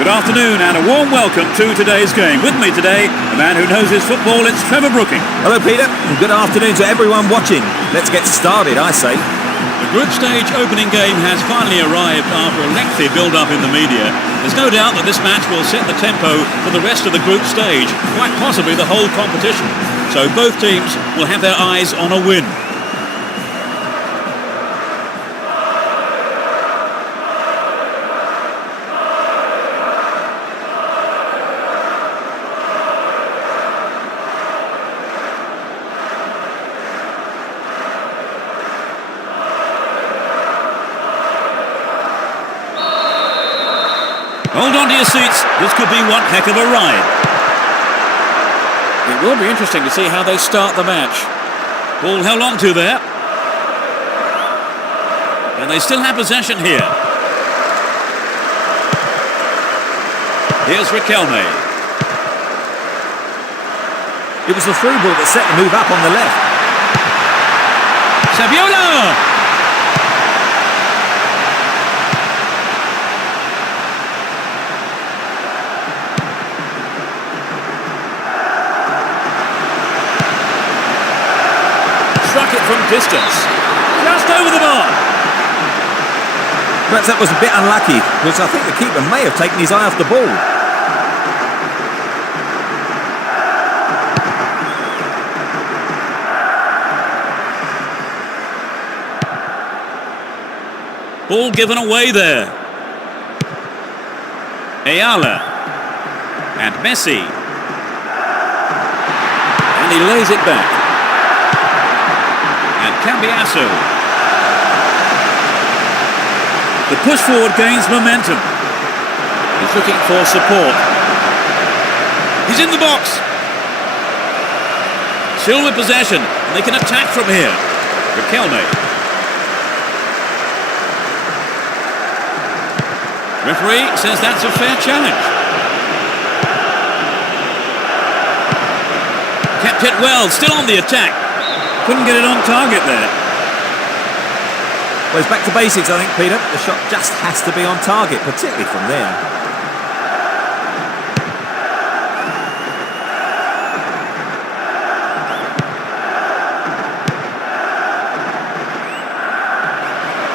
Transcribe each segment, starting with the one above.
Good afternoon and a warm welcome to today's game. With me today, a man who knows his football, it's Trevor Brooking. Hello Peter, and good afternoon to everyone watching. Let's get started, I say. The group stage opening game has finally arrived after a lengthy build-up in the media. There's no doubt that this match will set the tempo for the rest of the group stage, quite possibly the whole competition. So both teams will have their eyes on a win. Hold on to your seats, this could be one heck of a ride. It will be interesting to see how they start the match. Ball held on to there. And they still have possession here. Here's Riquelme. It was the through ball that set the move up on the left. Saviola! Struck it from distance, just over the bar. Perhaps that was a bit unlucky, because I think the keeper may have taken his eye off the ball. Ball given away there. Ayala and Messi, and he lays it back. Cambiasso. The push forward gains momentum. He's looking for support. He's in the box. Still with possession, and they can attack from here. Riquelme. Referee says that's a fair challenge. Kept it well, still on the attack. Couldn't get it on target there. Well, it's back to basics, I think, Peter. The shot just has to be on target, particularly from there.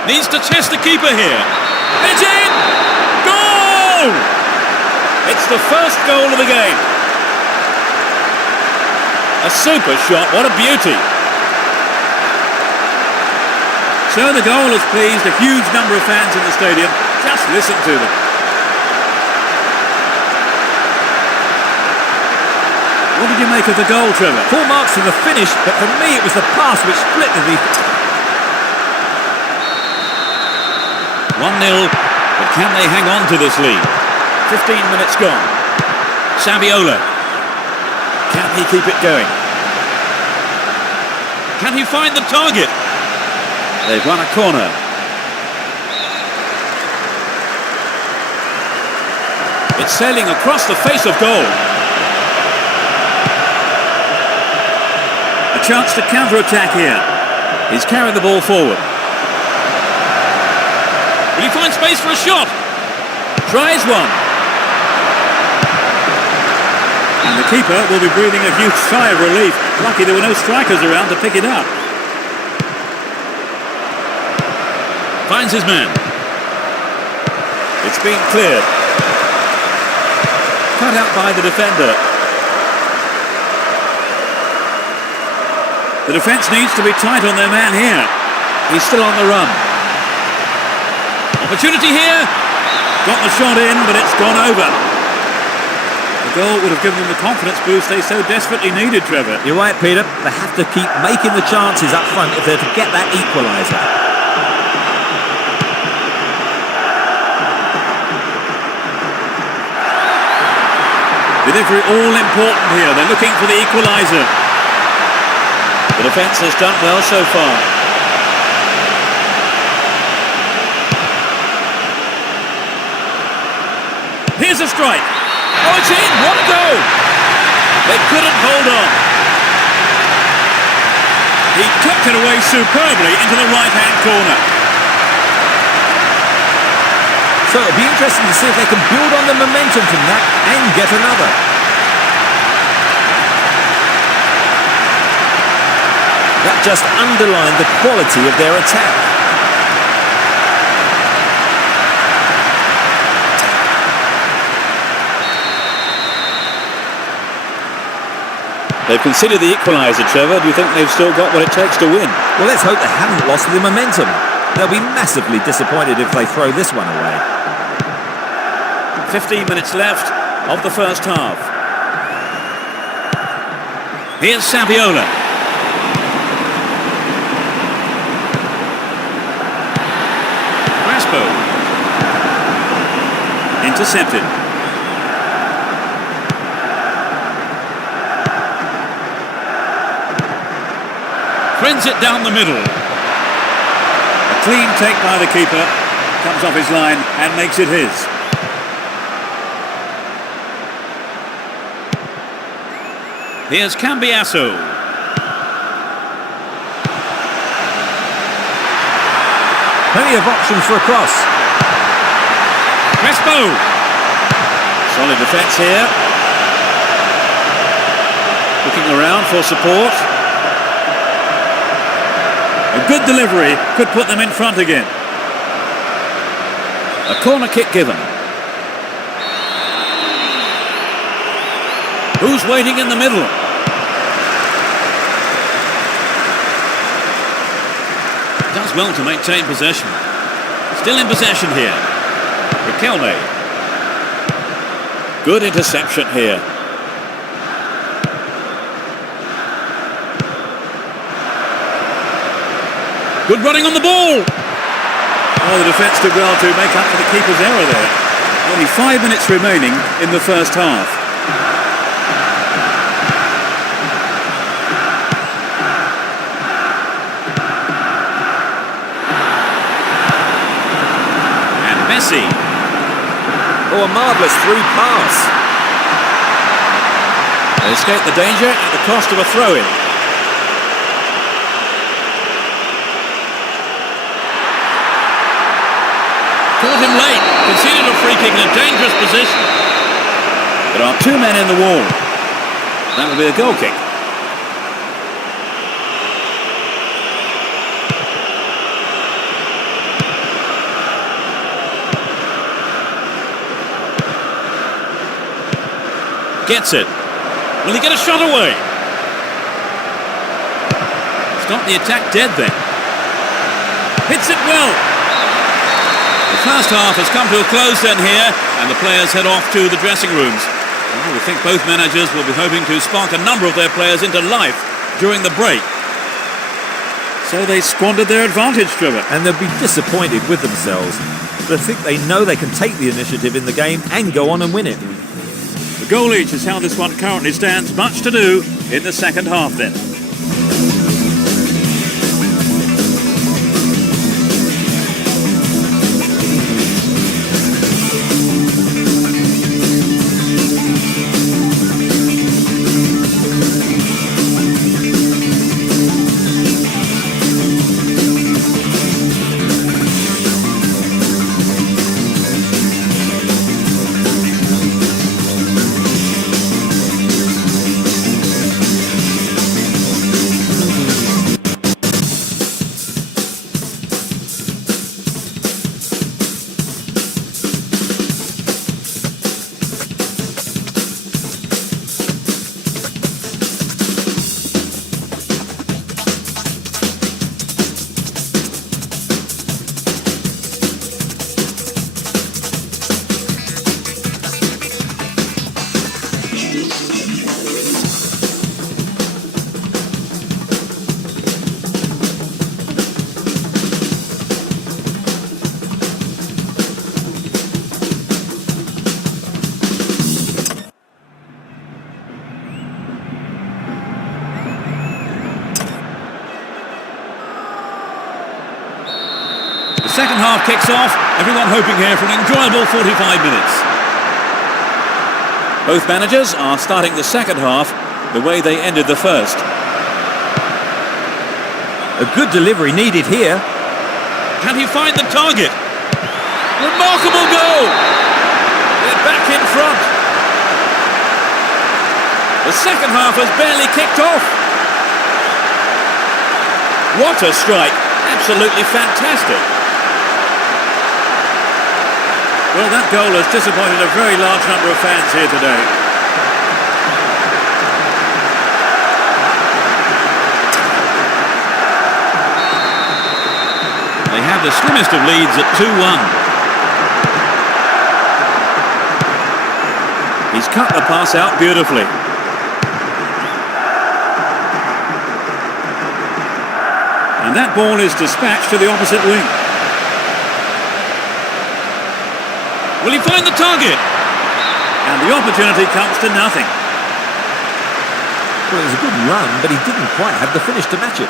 Needs to test the keeper here. It's in! Goal! It's the first goal of the game. A super shot, what a beauty. So the goal has pleased a huge number of fans in the stadium. Just listen to them. What did you make of the goal, Trevor? Full marks for the finish, but for me it was the pass which split the defence. 1-0, but can they hang on to this lead? 15 minutes gone. Saviola. Can he keep it going? Can he find the target? They've won a corner. It's sailing across the face of goal. A chance to counter-attack here. He's carrying the ball forward. Will he find space for a shot? Tries one. And the keeper will be breathing a huge sigh of relief. Lucky there were no strikers around to pick it up. Finds his man. It's been cleared. Cut out by the defender. The defence needs to be tight on their man here. He's still on the run. Opportunity here. Got the shot in, but it's gone over. The goal would have given them the confidence boost they so desperately needed, Trevor. You're right, Peter. They have to keep making the chances up front if they're to get that equaliser. Delivery all important here. They're looking for the equaliser. The defence has done well so far. Here's a strike. Oh, it's in. What a goal. They couldn't hold on. He tucked it away superbly into the right-hand corner. So it'll be interesting to see if they can build on the momentum from that and get another. That just underlined the quality of their attack. They've conceded the equaliser, Trevor. Do you think they've still got what it takes to win? Well, let's hope they haven't lost the momentum. They'll be massively disappointed if they throw this one away. 15 minutes left of the first half. Here's Saviola. Crespo. Intercepted. Threads it down the middle. A clean take by the keeper. Comes off his line and makes it his. Here's Cambiasso. Plenty of options for a cross. Crespo. Solid defence here. Looking around for support. A good delivery could put them in front again. A corner kick given. Who's waiting in the middle? Does well to maintain possession. Still in possession here. Riquelme. Good interception here. Good running on the ball. Oh, the defence did well to make up for the keeper's error there. Only 5 minutes remaining in the first half. And Messi. Oh, a marvellous through pass. They escape the danger at the cost of a throw-in. Caught him late, conceded a free kick in a dangerous position. There are 2 men in the wall. That will be a goal kick. Gets it. Will he get a shot away? Stop the attack dead then. Hits it well. The first half has come to a close then here, and the players head off to the dressing rooms. Well, we think both managers will be hoping to spark a number of their players into life during the break. So they squandered their advantage, Trevor. And they'll be disappointed with themselves. But I think they know they can take the initiative in the game and go on and win it. The goal each is how this one currently stands. Much to do in the second half then. Second half kicks off, everyone hoping here for an enjoyable 45 minutes. Both managers are starting the second half the way they ended the first. A good delivery needed here. Can he find the target? Remarkable goal! They're back in front. The second half has barely kicked off. What a strike! Absolutely fantastic. Well, that goal has disappointed a very large number of fans here today. They have the slimmest of leads at 2-1. He's cut the pass out beautifully. And that ball is dispatched to the opposite wing. Will he find the target? And the opportunity comes to nothing. Well, it was a good run, but he didn't quite have the finish to match it.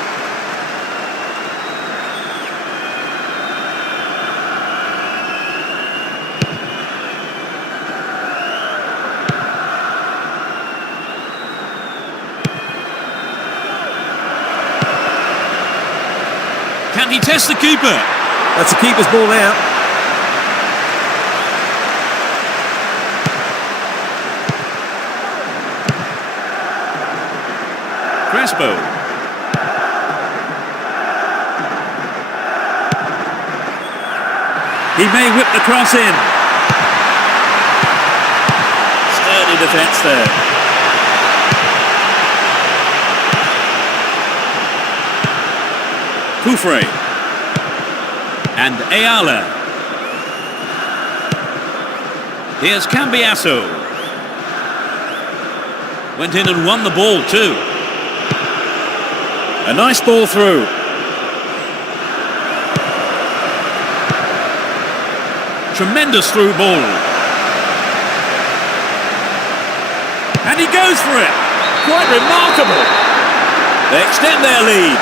Can he test the keeper? That's the keeper's ball out. Crespo. He may whip the cross in. Sturdy defence there. Kufre. And Ayala. Here's Cambiasso. Went in and won the ball too. A nice ball through. Tremendous through ball. And he goes for it. Quite remarkable. They extend their lead.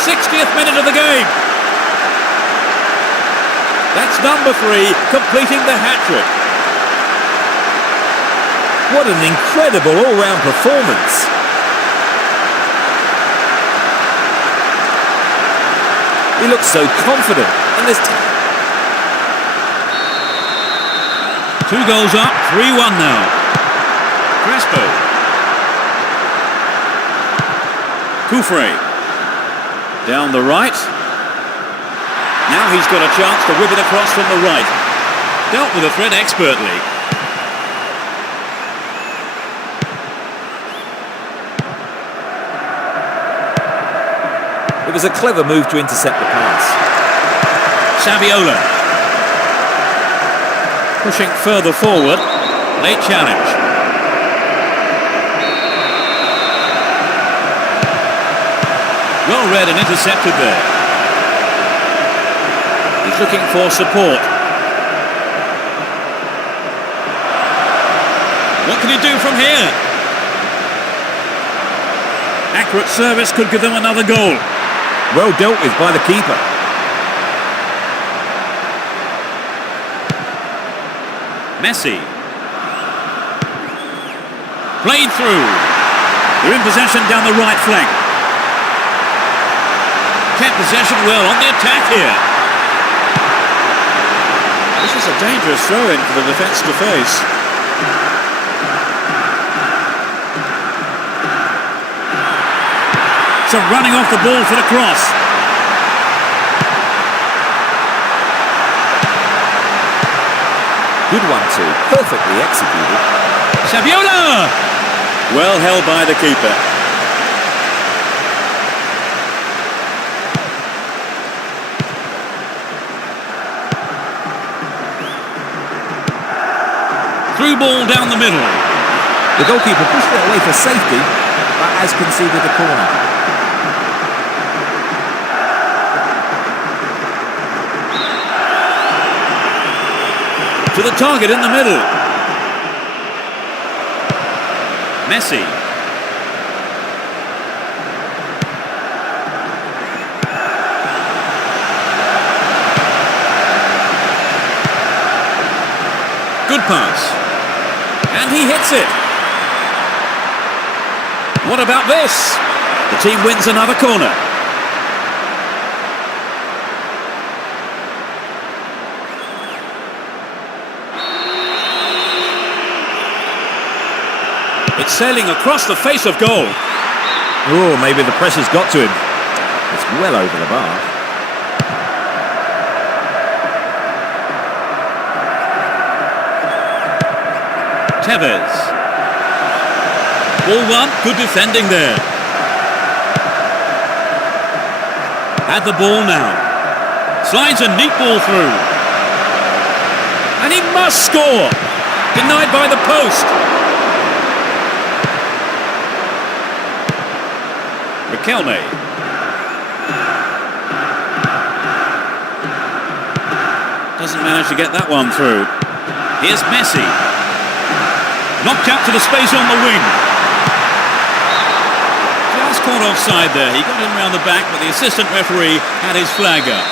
60th minute of the game. That's number 3, completing the hat-trick. What an incredible all-round performance. He looks so confident, and there's 2 goals up, 3-1 now. Crespo. Kufre. Down the right. Now he's got a chance to whip it across from the right. Dealt with the threat expertly. It was a clever move to intercept the pass. Saviola. Pushing further forward. Late challenge. Well read and intercepted there. He's looking for support. What can he do from here? Accurate service could give them another goal. Well dealt with by the keeper. Messi. Played through. They're in possession down the right flank. Kept possession well on the attack here. This is a dangerous throw-in for the defence to face. So running off the ball for the cross. Good one too, perfectly executed. Saviola! Well held by the keeper. Through ball down the middle. The goalkeeper pushed it away for safety, but has conceded a corner. To the target in the middle. Messi. Good pass. And he hits it. What about this? The team wins another corner. sailing across the face of goal. Oh, maybe the pressure's got to him. It's well over the bar. Tevez. Ball one, good defending there. Had the ball now. Slides a neat ball through. And he must score. Denied by the post. Riquelme. Doesn't manage to get that one through. Here's Messi. Knocked out to the space on the wing. Just caught offside there. He got in round the back, but the assistant referee had his flag up.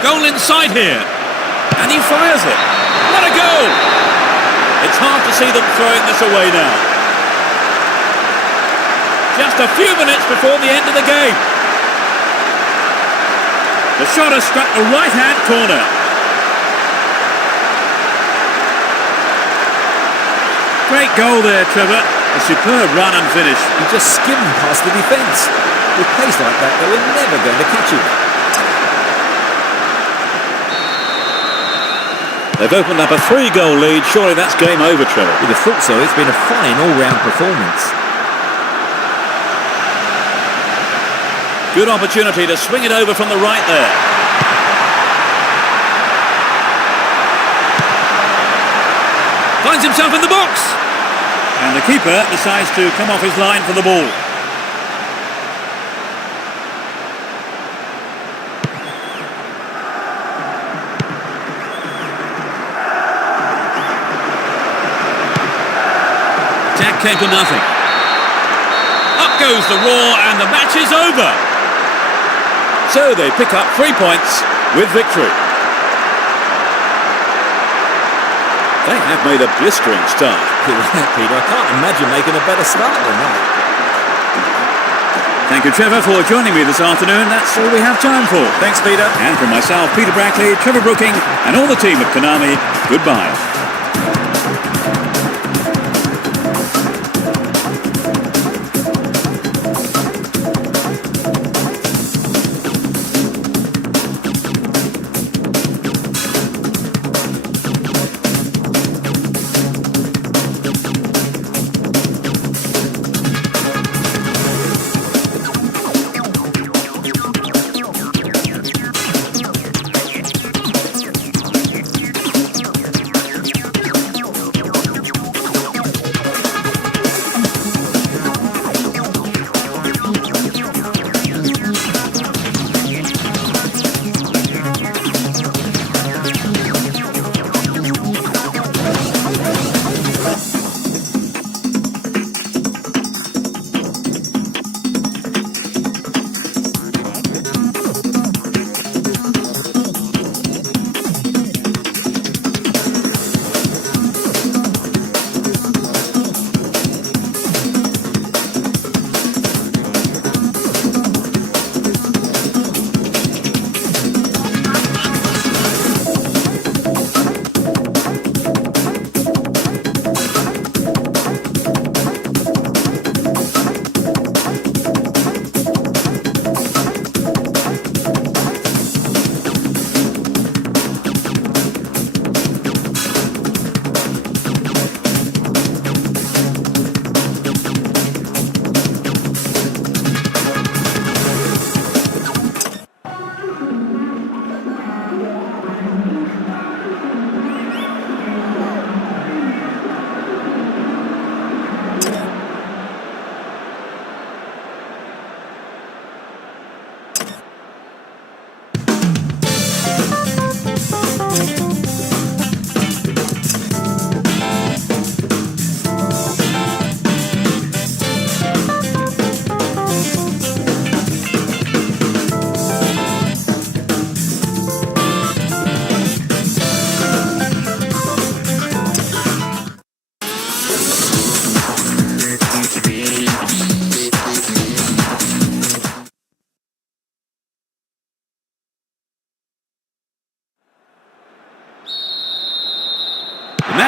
Goal inside here. And he fires it. What a goal! It's hard to see them throwing this away now. Just a few minutes before the end of the game. The shot has struck the right-hand corner. Great goal there, Trevor. A superb run and finish. He just skimmed past the defence. With pace like that, they were never going to catch him. They've opened up a 3-goal lead. Surely that's game over, Trevor. You'd have thought so. It's been a fine all-round performance. Good opportunity to swing it over from the right there. Finds himself in the box. And the keeper decides to come off his line for the ball. Attack came to nothing. Up goes the roar and the match is over. So they pick up 3 points with victory. They have made a blistering start. Peter, I can't imagine making a better start than that. Thank you, Trevor, for joining me this afternoon. That's all we have time for. Thanks, Peter. And from myself, Peter Brackley, Trevor Brooking, and all the team at Konami, goodbye.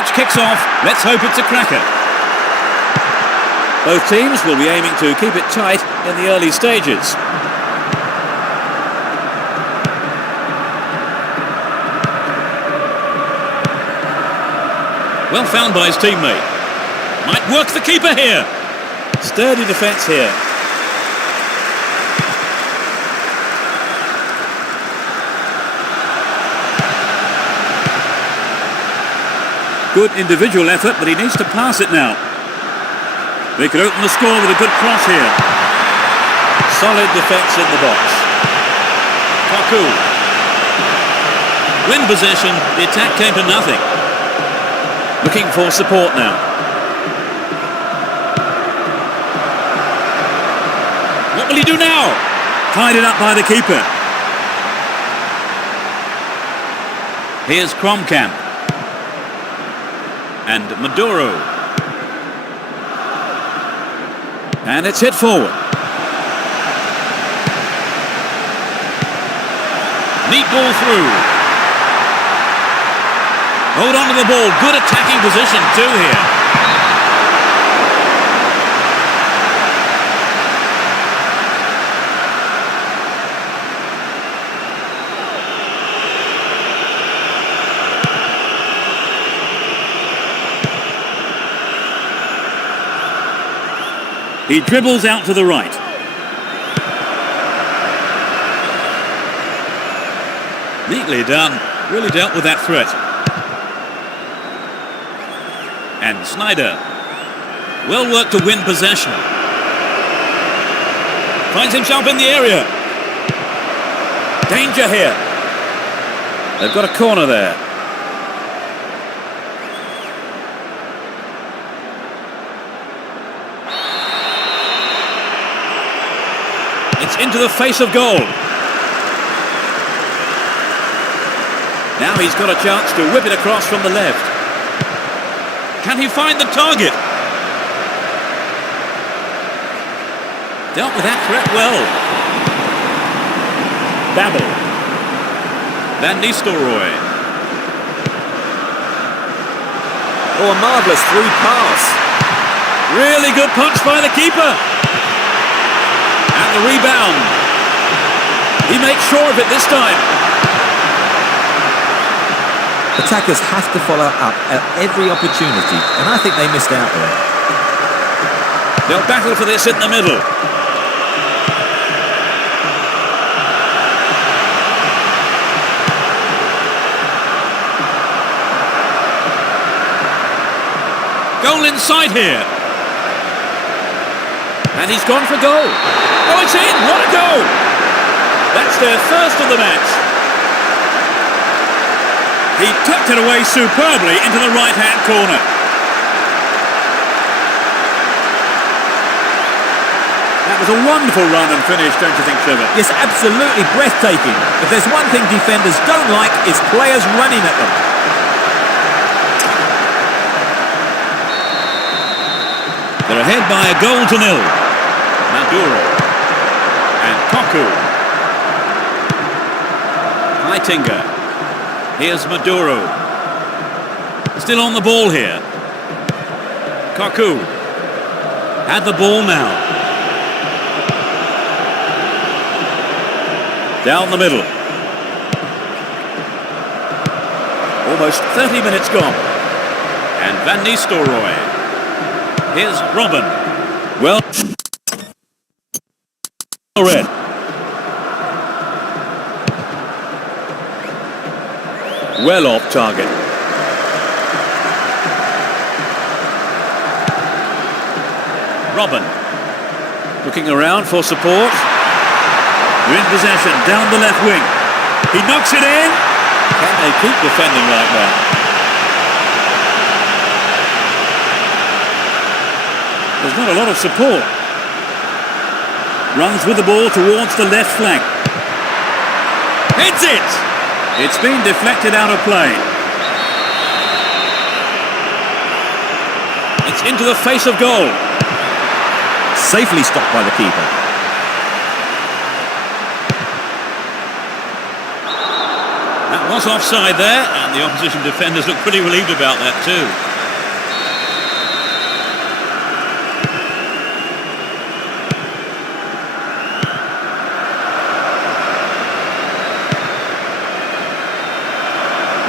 match kicks off. Let's hope it's a cracker. Both teams will be aiming to keep it tight in the early stages. Well found by his teammate. Might work the keeper here. Sturdy defence here. Good individual effort, but he needs to pass it now. They could open the score with a good cross here. Solid defence in the box. Kaku. Win possession, the attack came to nothing. Looking for support now. What will he do now? Tied it up by the keeper. Here's Kromkamp. And Maduro. And it's hit forward. Neat ball through. Hold on to the ball. Good attacking position too here. He dribbles out to the right. Neatly done. Really dealt with that threat. And Snyder. Well worked to win possession. Finds himself in the area. Danger here. They've got a corner there. It's into the face of goal. Now he's got a chance to whip it across from the left. Can he find the target? Dealt with that threat well. Babel. Van Nistelrooy. Oh, a marvellous through pass. Really good punch by the keeper. And the rebound. He makes sure of it this time. Attackers have to follow up at every opportunity, and I think they missed out there. They'll battle for this in the middle. Goal inside here. And he's gone for goal. Oh, it's in! What a goal! That's their first of the match. He tucked it away superbly into the right-hand corner. That was a wonderful run and finish, don't you think, Trevor? Yes, absolutely breathtaking. If there's one thing defenders don't like, it's players running at them. They're ahead by a goal to nil. Maduro. And Kaku. Heitinga. Here's Maduro. Still on the ball here. Kaku. Had the ball now. Down the middle. Almost 30 minutes gone. And Van Nistelrooy. Here's Robin. Well, red. Well off target. Robin. Looking around for support. They're in possession, down the left wing. He knocks it in. Can they keep defending like that? There's not a lot of support. Runs with the ball towards the left flank. Hits it! It's been deflected out of play. It's into the face of goal. Safely stopped by the keeper. Was offside there, and the opposition defenders look pretty relieved about that too.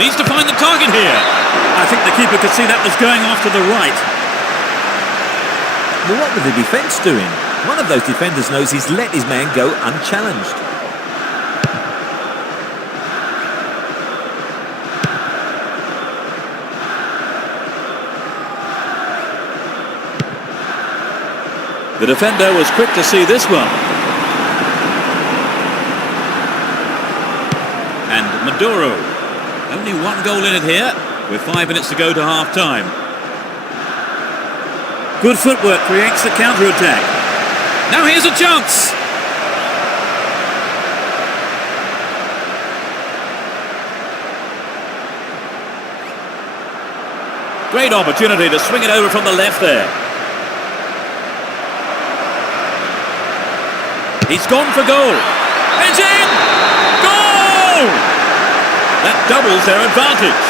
Needs to find the target here. I think the keeper could see that was going off to the right. Well, what was the defence doing? One of those defenders knows he's let his man go unchallenged. The defender was quick to see this one. And Maduro. Only one goal in it here, with 5 minutes to go to half-time. Good footwork creates the counter-attack. Now here's a chance! Great opportunity to swing it over from the left there. He's gone for goal. It's in! Goal! That doubles their advantage.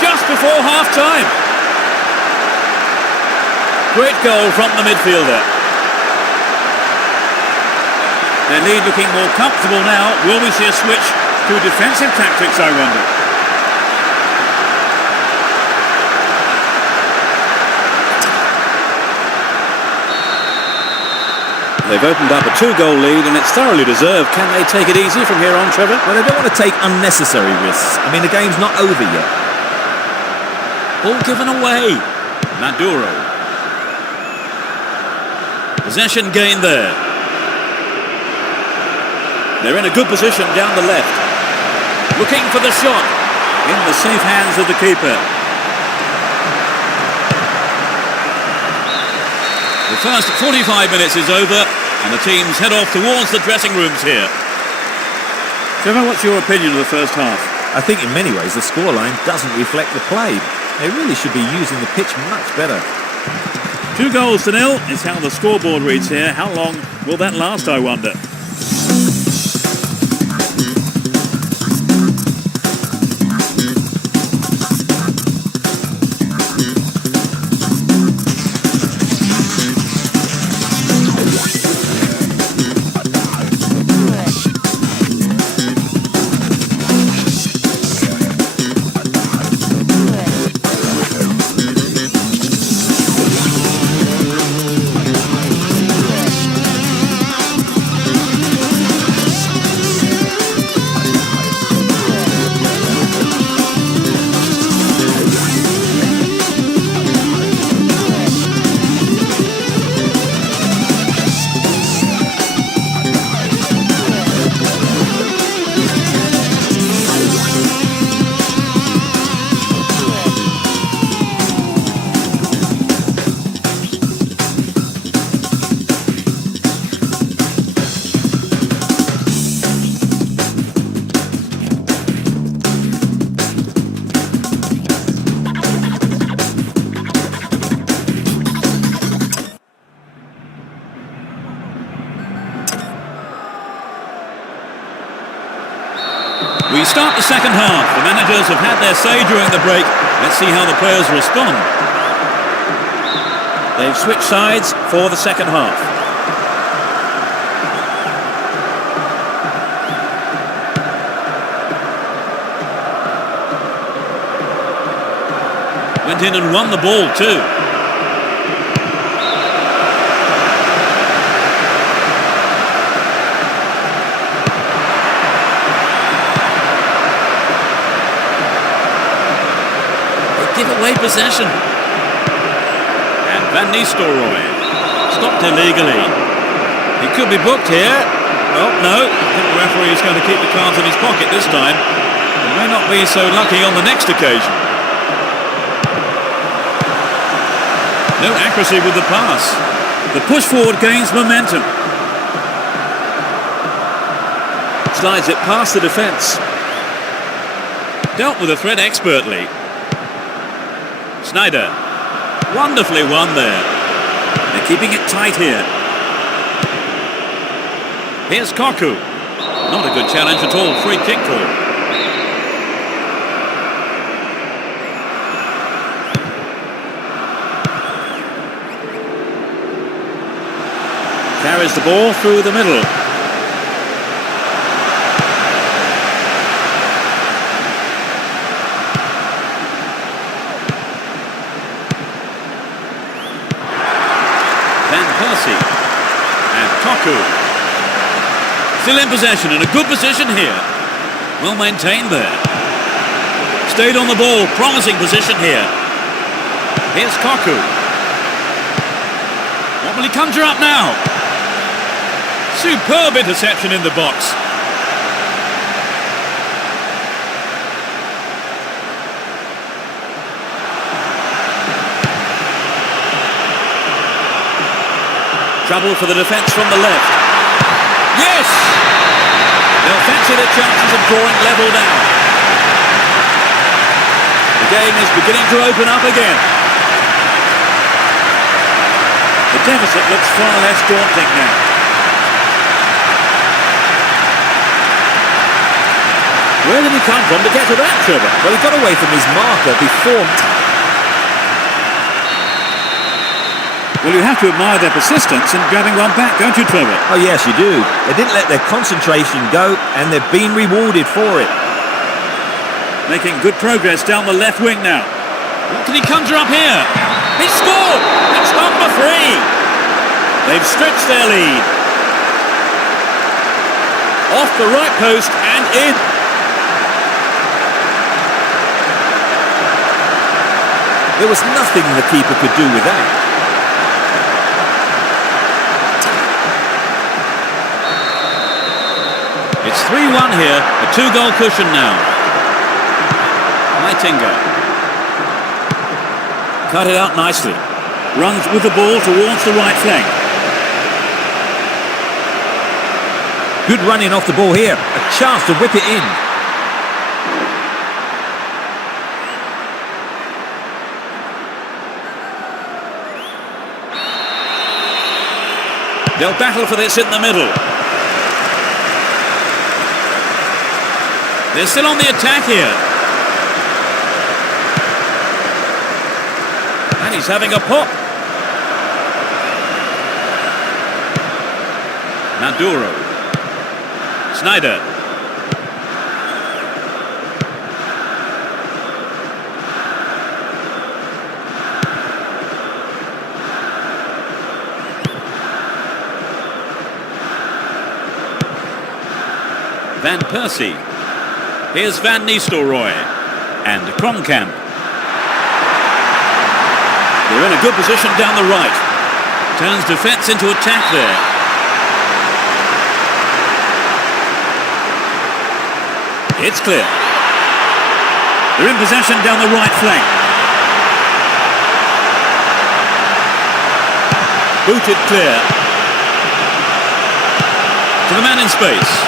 Just before half-time. Great goal from the midfielder. Their lead looking more comfortable now. Will we see a switch to defensive tactics, I wonder? They've opened up a 2-goal lead, and it's thoroughly deserved. Can they take it easy from here on, Trevor? Well, they don't want to take unnecessary risks. I mean, the game's not over yet. Ball given away. Maduro. Possession gained there. They're in a good position down the left. Looking for the shot. In the safe hands of the keeper. The first 45 minutes is over, and the teams head off towards the dressing rooms here. Trevor, what's your opinion of the first half? I think in many ways the scoreline doesn't reflect the play. They really should be using the pitch much better. 2-0 is how the scoreboard reads here. How long will that last, I wonder? We start the second half. The managers have had their say during the break. Let's see how the players respond. They've switched sides for the second half. Went in and won the ball too. Give away possession. And Van Nistelrooy stopped illegally. He could be booked here. Oh, no. I think the referee is going to keep the cards in his pocket this time. He may not be so lucky on the next occasion. No accuracy with the pass. The push forward gains momentum. Slides it past the defence. Dealt with the threat expertly. Snyder, wonderfully won there. They're keeping it tight here. Here's Koku. Not a good challenge at all. Free kick call. Carries the ball through the middle. Van Persie and Koku. Still in possession, in a good position here. Well maintained there. Stayed on the ball, promising position here. Here's Koku. What will he conjure up now? Superb interception in the box. Trouble for the defence from the left. Yes! They'll fancy their chances of drawing level now. The game is beginning to open up again. The deficit looks far less daunting now. Where did he come from to get to that, Trevor? Well, he got away from his marker before. Well, you have to admire their persistence in grabbing one back, don't you, Trevor? Oh, yes, you do. They didn't let their concentration go, and they've been rewarded for it. Making good progress down the left wing now. What can he conjure up here? He scored! It's number 3! They've stretched their lead. Off the right post and in. There was nothing the keeper could do with that. It's 3-1 here, a 2-goal cushion now. Nightingale. Cut it out nicely. Runs with the ball towards the right flank. Good running off the ball here. A chance to whip it in. They'll battle for this in the middle. They're still on the attack here. And he's having a pop. Maduro. Snyder. Van Persie. Here's Van Nistelrooy and Kronkamp. They're in a good position down the right. Turns defence into attack there. It's clear. They're in possession down the right flank. Booted clear. To the man in space.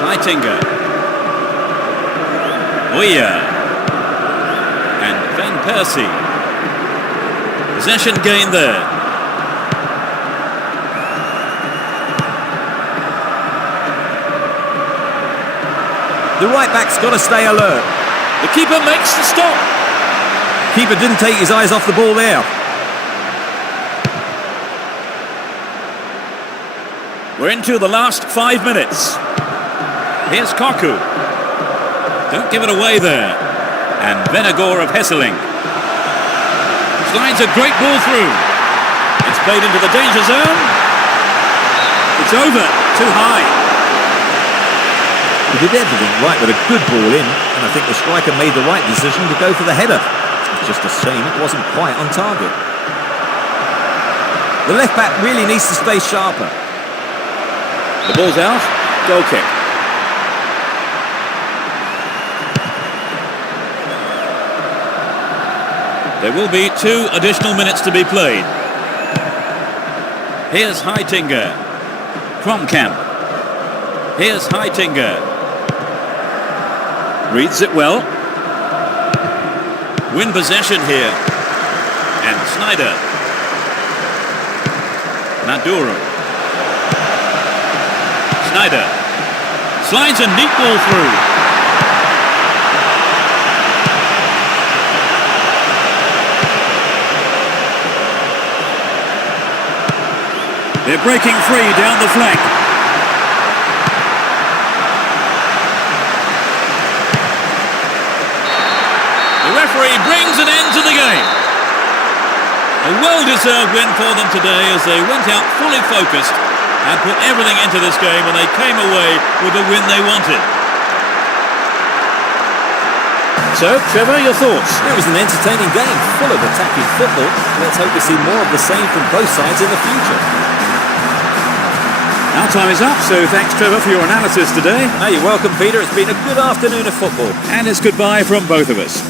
Nightingale. Oya. And Van Persie. Possession gained there. The right back's got to stay alert. The keeper makes the stop. Keeper didn't take his eyes off the ball there. We're into the last 5 minutes. Here's Koku. Don't give it away there. And Venegor of Hesseling. Slides a great ball through. It's played into the danger zone. It's over. Too high. He did everything right with a good ball in, and I think the striker made the right decision to go for the header. A just a shame it wasn't quite on target. The left back really needs to stay sharper. The ball's out. Goal kick. There will be 2 additional minutes to be played. Here's Heitinga. Kromkamp. Here's Heitinga. Reads it well. Win possession here. And Snyder. Maduro. Snyder. Slides a neat ball through. They're breaking free down the flank. The referee brings an end to the game. A well-deserved win for them today as they went out fully focused and put everything into this game, and they came away with the win they wanted. So, Trevor, your thoughts? It was an entertaining game, full of attacking football. Let's hope we see more of the same from both sides in the future. Our time is up, so thanks, Trevor, for your analysis today. Hey, you're welcome, Peter. It's been a good afternoon of football. And it's goodbye from both of us.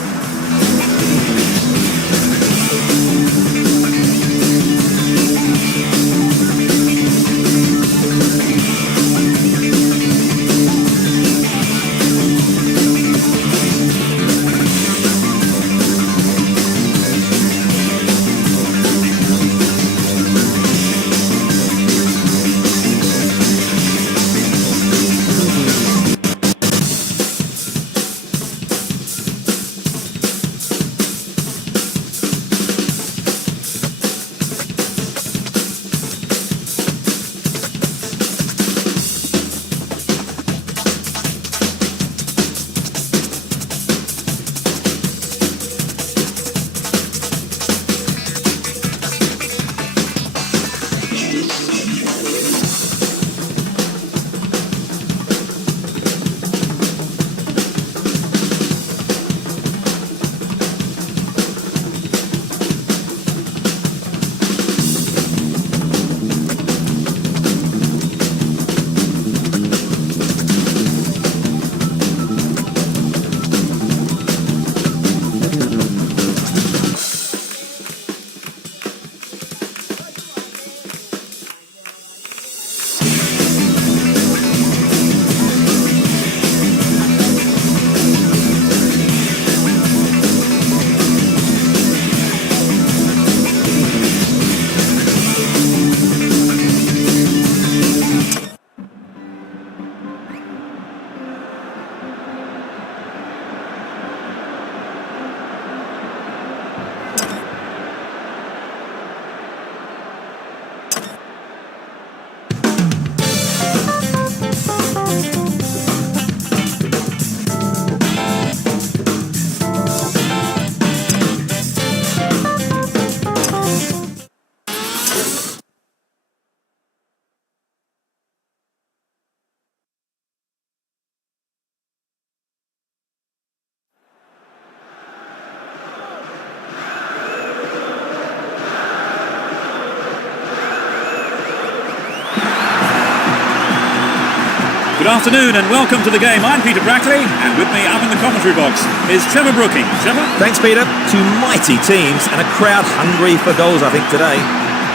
Good afternoon and welcome to the game. I'm Peter Brackley, and with me up in the commentary box is Trevor Brooking. Trevor? Thanks, Peter. 2 mighty teams and a crowd hungry for goals, I think, today.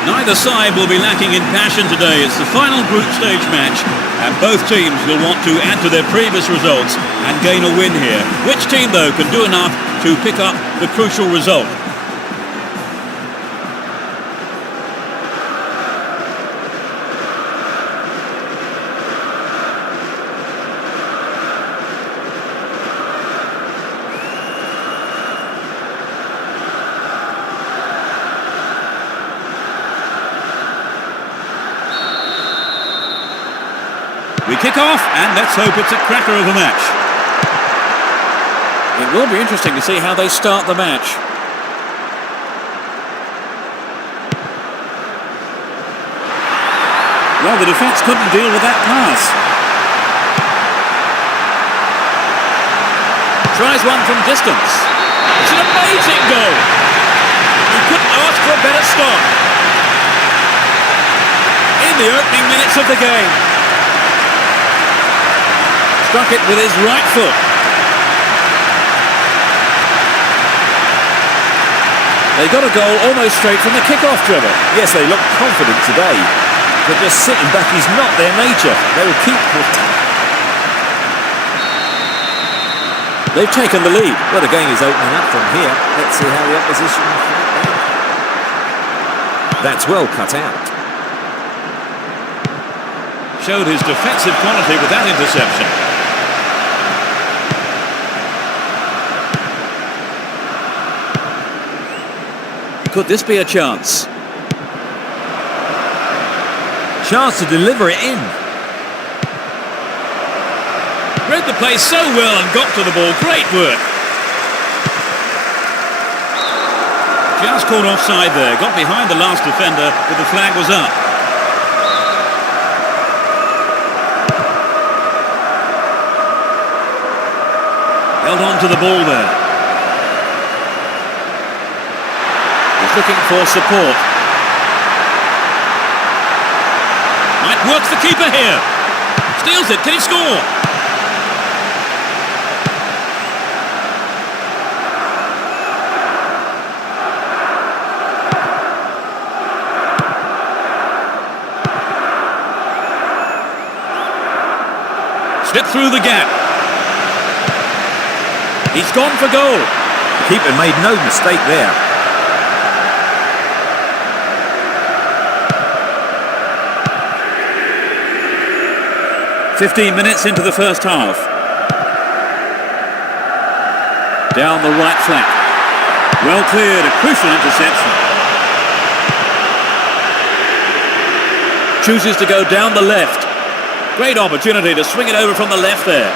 Neither side will be lacking in passion today. It's the final group stage match, and both teams will want to add to their previous results and gain a win here. Which team, though, can do enough to pick up the crucial result? We kick off, and let's hope it's a cracker of a match. It will be interesting to see how they start the match. Well, the defence couldn't deal with that pass. Tries one from distance. It's an amazing goal. the opening minutes of the game. Struck it with his right foot. They got a goal almost straight from the kick-off, Trevor. Yes, they look confident today, but just sitting back is not their nature. They will keep... They've taken the lead. Well, the game is opening up from here. Let's see how the opposition fight back. That's well cut out. Showed his defensive quality with that interception. Could this be a chance? Chance to deliver it in. Read the play so well and got to the ball. Great work. Just caught offside there. Got behind the last defender, but the flag was up. Held on to the ball there. He's looking for support. Might work the keeper here. Steals it. Can he score? Slip through the gap. He's gone for goal. The keeper made no mistake there. "15 minutes into the first half. Down the right flank. Well cleared, a crucial interception. Chooses to go down the left. Great opportunity to swing it over from the left there.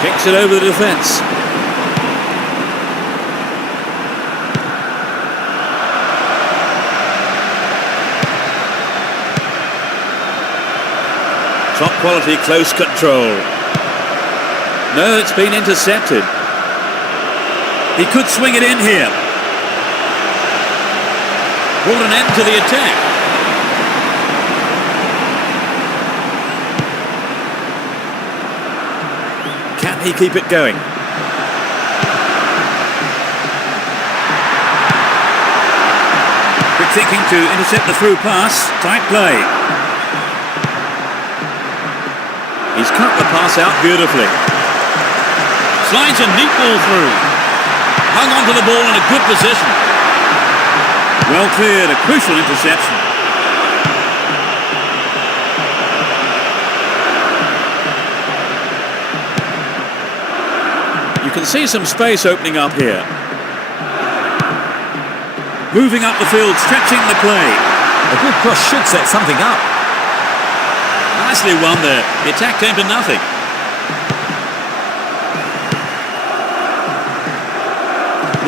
Kicks it over the defence. Top quality close control. No, it's been intercepted. He could swing it in here. Brought an end to the attack. Can he keep it going? Quick thinking to intercept the through pass. Tight play. He's cut the pass out beautifully. Slides a neat ball through. Hung onto the ball in a good position. Well cleared, a crucial interception. You can see some space opening up here. Moving up the field, stretching the play. A good cross should set something up. Nicely won there. The attack came to nothing.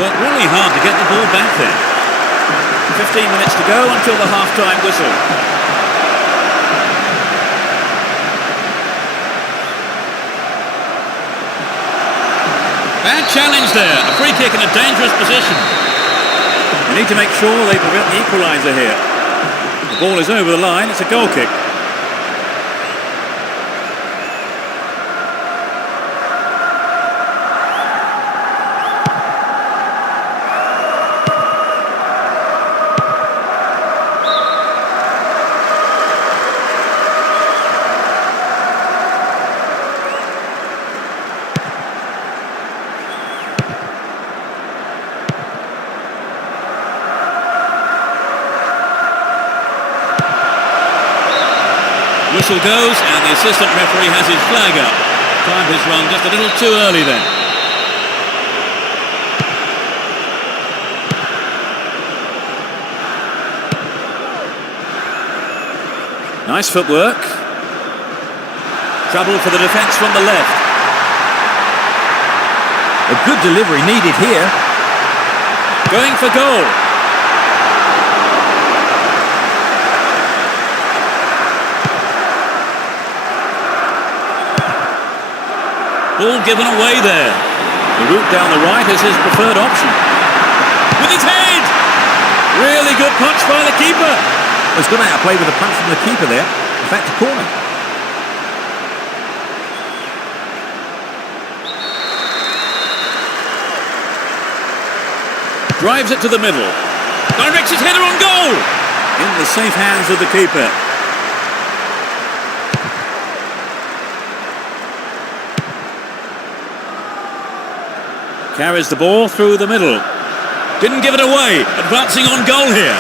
Worked really hard to get the ball back there. 15 minutes to go until the half-time whistle. Bad challenge there. A free kick in a dangerous position. They need to make sure they prevent the equaliser here. The ball is over the line. It's a goal kick. Whistle goes and the assistant referee has his flag up. Time has run just a little too early then. Nice footwork. Trouble for the defence from the left. A good delivery needed here. Going for goal. Ball given away there. The route down the right is his preferred option. With his head! Really good punch by the keeper. A He's gone out of play with a punch from the keeper there. In fact, a corner. Drives it to the middle. Directs his header on goal. In the safe hands of the keeper. Carries the ball through the middle. Didn't give it away. Advancing on goal here.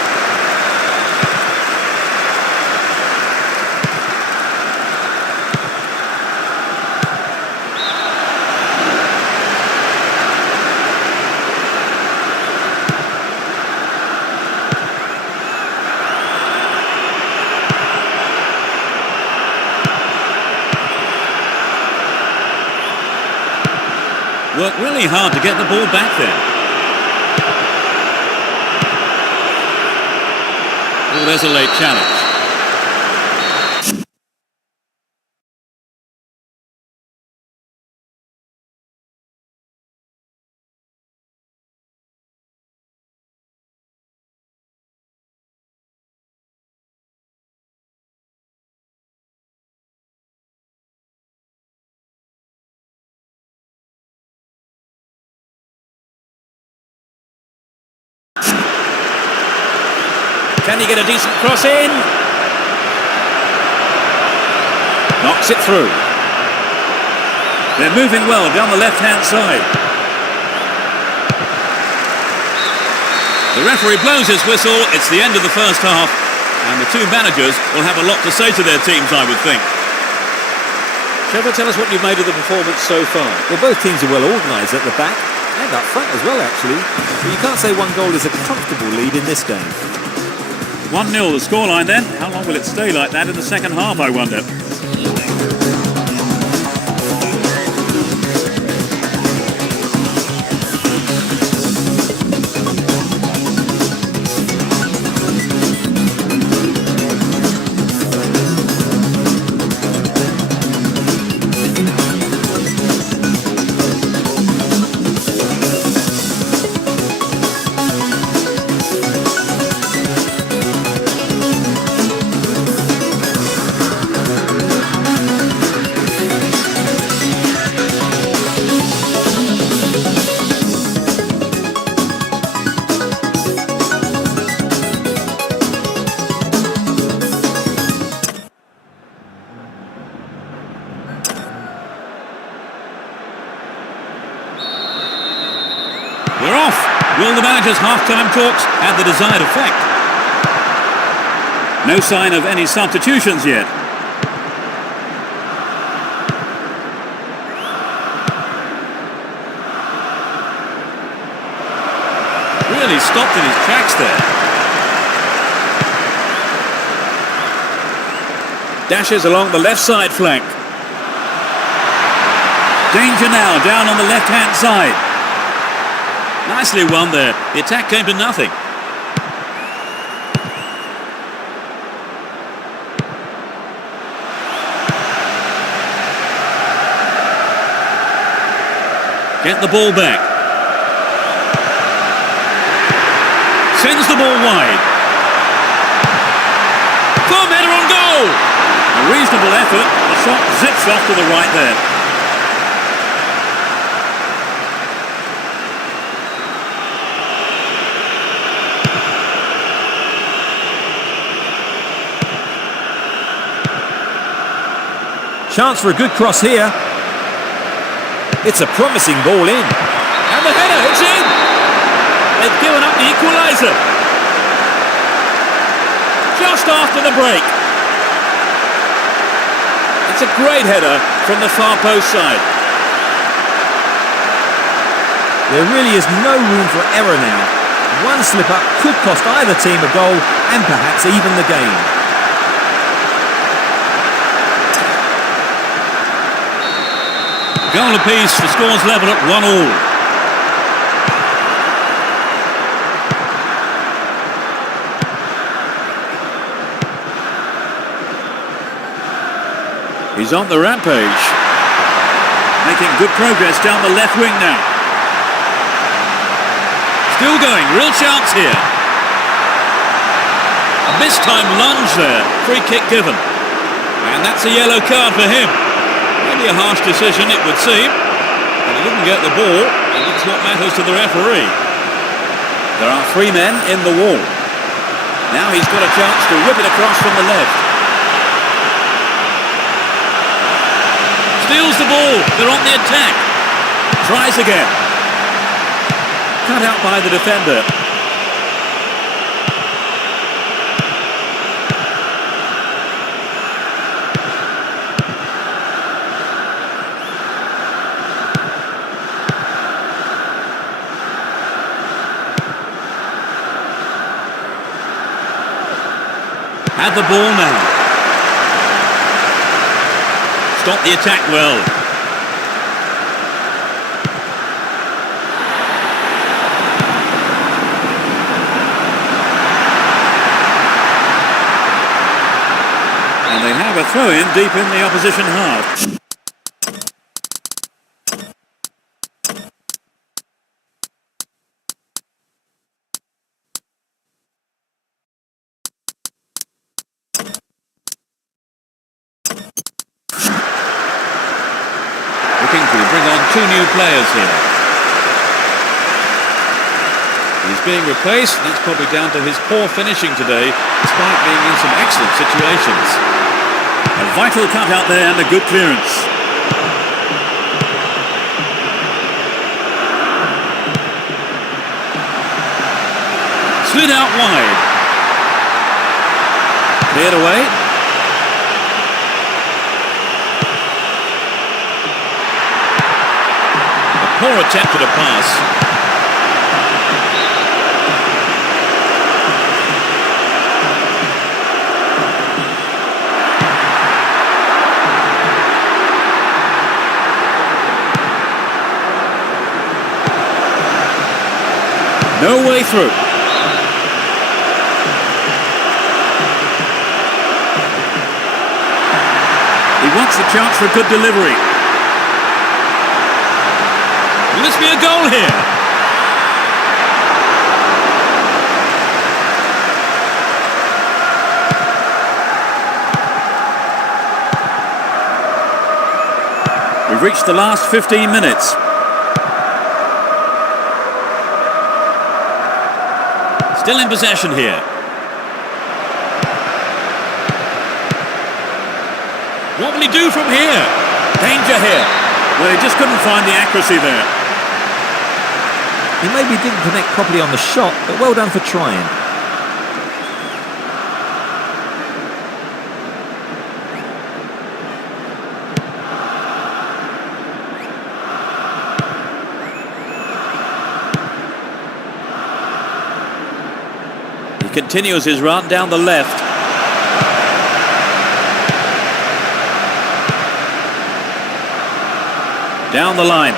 Worked really hard to get the ball back there. Oh, there's a late challenge. Can he get a decent cross in? Knocks it through. They're moving well down the left-hand side. The referee blows his whistle. It's the end of the first half. And the two managers will have a lot to say to their teams, I would think. Trevor, tell us what you've made of the performance so far. Well, both teams are well organised at the back and up front as well, actually. But you can't say one goal is a comfortable lead in this game. 1-0 the scoreline then. How long will it stay like that in the second half, I wonder? We're off. Will the manager's half-time talks have the desired effect? No sign of any substitutions yet. Really stopped in his tracks there. Dashes along the left side flank. Danger now down on the left-hand side. Nicely won there. The attack came to nothing. Get the ball back. Sends the ball wide. Firm header on goal. A reasonable effort. The shot zips off to the right there. Chance for a good cross here. It's a promising ball in. And the header, it's in! They've given up the equaliser. Just after the break. It's a great header from the far post side. There really is no room for error now. One slip-up could cost either team a goal and perhaps even the game. Goal apiece, the score's level at 1-1. He's on the rampage. Making good progress down the left wing now. Still going, real chance here. A mistimed lunge there. Free kick given. And that's a yellow card for him. Maybe a harsh decision, it would seem. But he didn't get the ball, and that's what matters to the referee. There are 3 men in the wall. Now he's got a chance to whip it across from the left. Steals the ball. They're on the attack. Tries again. Cut out by the defender. Had the ball now. Stopped the attack well. And they have a throw-in deep in the opposition half. Looking to bring on 2 new players here. He's being replaced, and that's probably down to his poor finishing today, despite being in some excellent situations. A vital cut out there and a good clearance. Slid out wide. Cleared away. A poor attempt at a pass. No way through. He wants a chance for a good delivery. Will this be a goal here? We've reached the last 15 minutes. Still in possession here. What will he do from here? Danger here. Well, he just couldn't find the accuracy there. He maybe didn't connect properly on the shot, but well done for trying. He continues his run down the left. Down the line.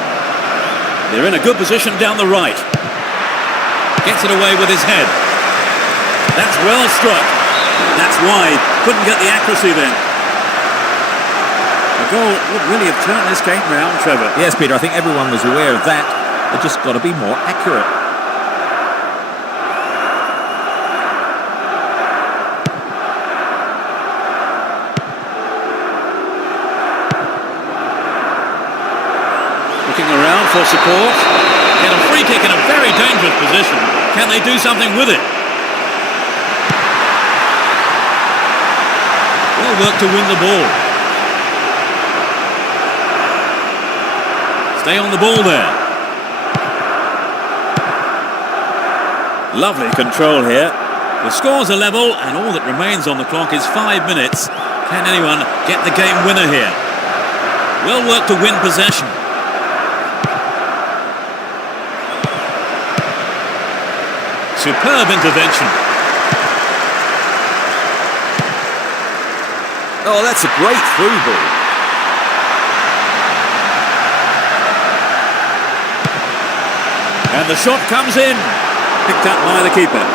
They're in a good position down the right. Gets it away with his head. That's well struck. That's wide. Couldn't get the accuracy then. A goal would really have turned this game round, Trevor. Yes, Peter, I think everyone was aware of that. They've just got to be more accurate. Looking around for support. Get a free kick in a very dangerous position. Can they do something with it? Well worked to win the ball. Stay on the ball there. Lovely control here. The scores are level, and all that remains on the clock is 5 minutes. Can anyone get the game winner here? Well worked to win possession. Superb intervention. Oh, that's a great through ball. And the shot comes in. Picked up by the keeper.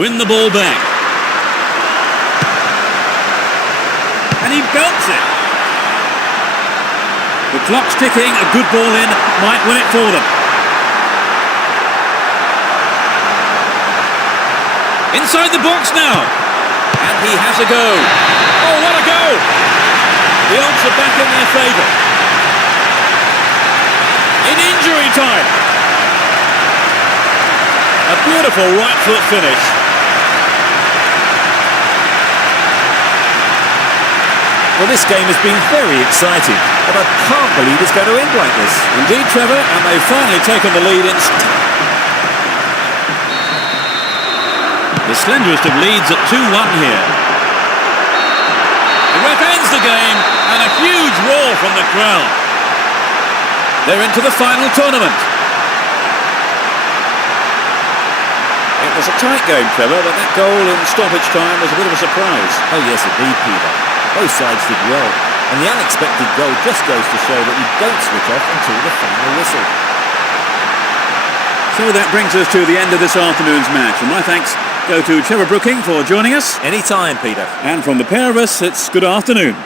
Win the ball back. And he belts it. The clock's ticking, a good ball in might win it for them. Inside the box now. And he has a go. Oh, what a goal! The odds are back in their favour. In injury time. A beautiful right foot finish. Well, this game has been very exciting, but I can't believe it's going to end like this. Indeed, Trevor, and they've finally taken the lead in... The slenderest of leads at 2-1 here. The ref ends the game, and a huge roar from the crowd. They're into the final tournament. It was a tight game, Trevor, but that goal in stoppage time was a bit of a surprise. Oh yes, indeed, Peter. Both sides did well, and the unexpected goal just goes to show that you don't switch off until the final whistle. So that brings us to the end of this afternoon's match, and my thanks go to Trevor Brooking for joining us. Anytime, Peter. And from the pair of us, it's good afternoon.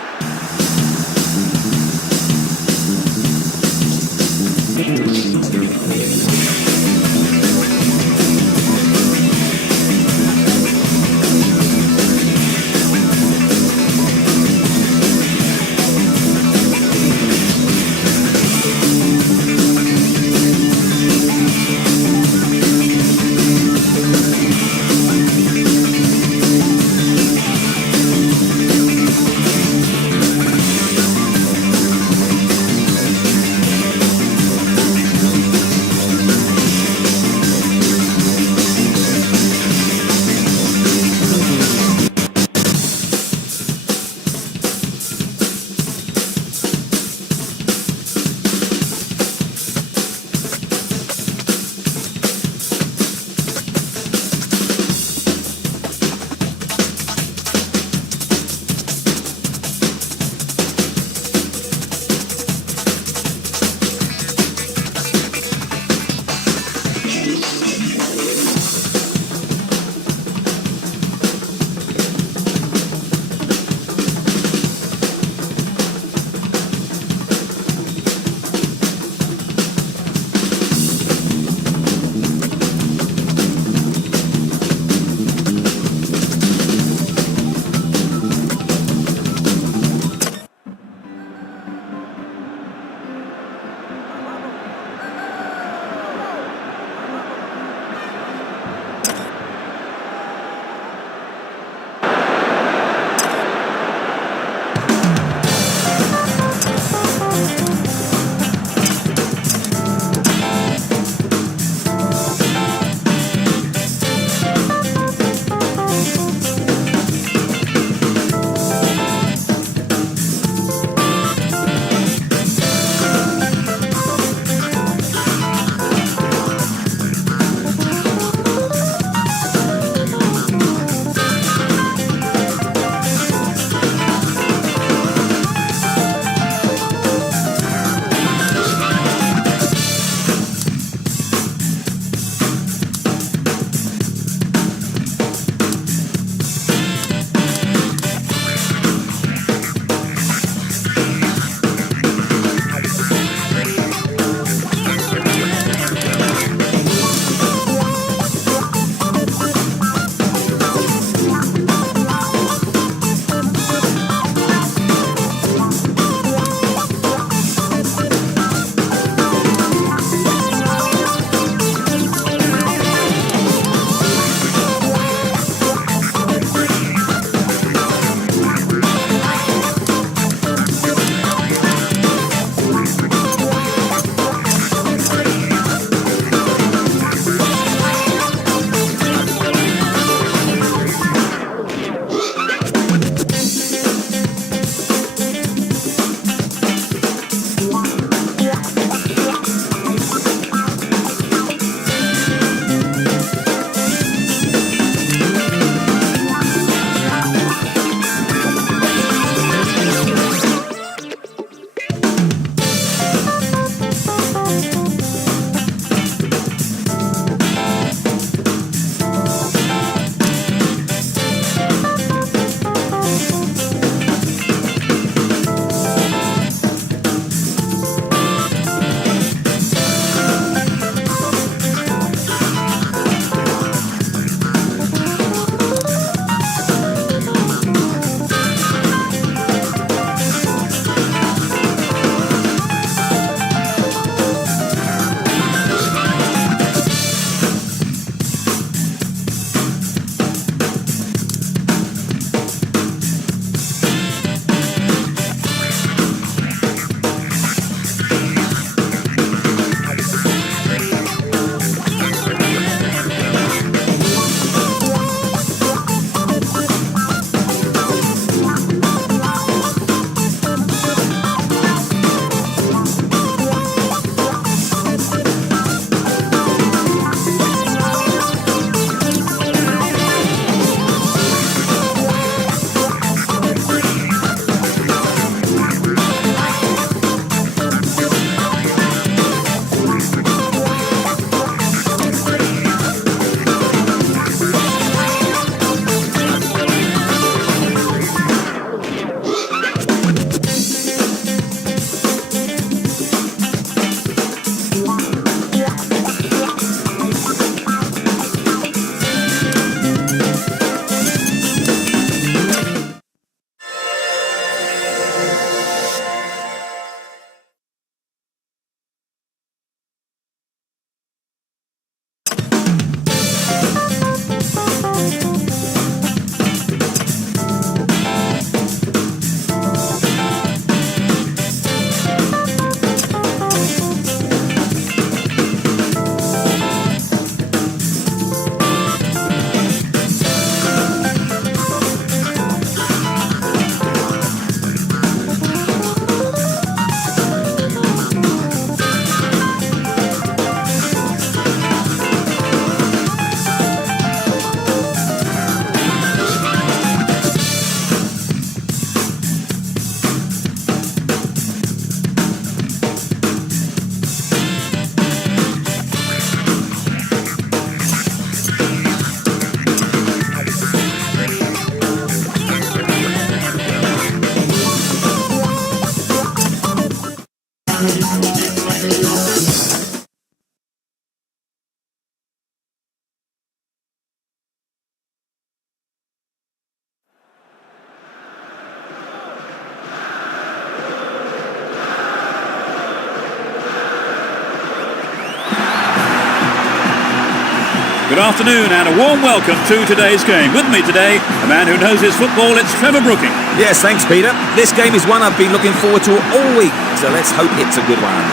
Good afternoon and a warm welcome to today's game. With me today, a man who knows his football, it's Trevor Brooking. Yes, thanks, Peter. This game is one I've been looking forward to all week, so let's hope it's a good one.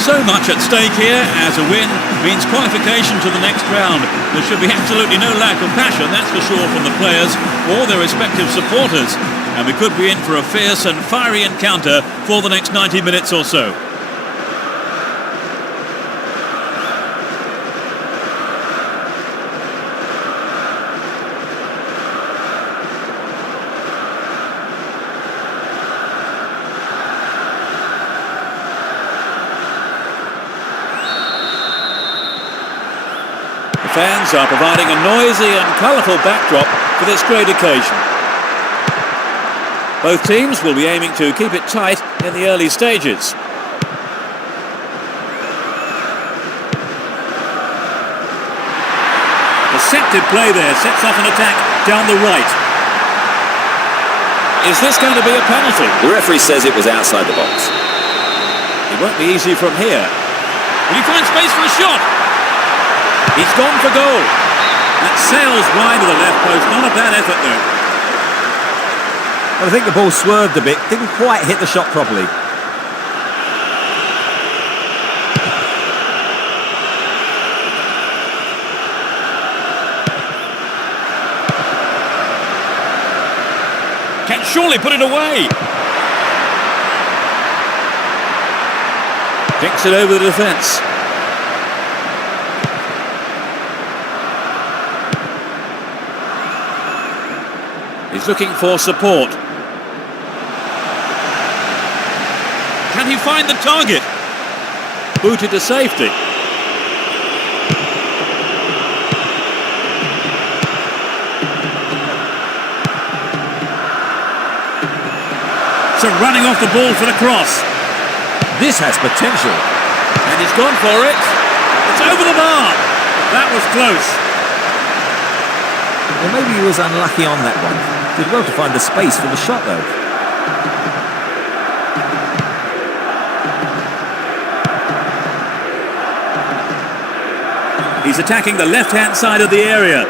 So much at stake here, as a win means qualification to the next round. There should be absolutely no lack of passion, that's for sure, from the players or their respective supporters. And we could be in for a fierce and fiery encounter for the next 90 minutes or so. The fans are providing a noisy and colourful backdrop for this great occasion. Both teams will be aiming to keep it tight in the early stages. Deceptive play there, sets off an attack down the right. Is this going to be a penalty? The referee says it was outside the box. It won't be easy from here. Will he find space for a shot? He's gone for goal. That sails wide of the left post. Not a bad effort, though. Well, I think the ball swerved a bit. Didn't quite hit the shot properly. Can surely put it away. Kicks it over the defence. He's looking for support. Can he find the target? Booted to safety. So running off the ball for the cross. This has potential. And he's gone for it. It's over the bar. That was close. Well, maybe he was unlucky on that one. Did well to find the space for the shot, though. He's attacking the left-hand side of the area.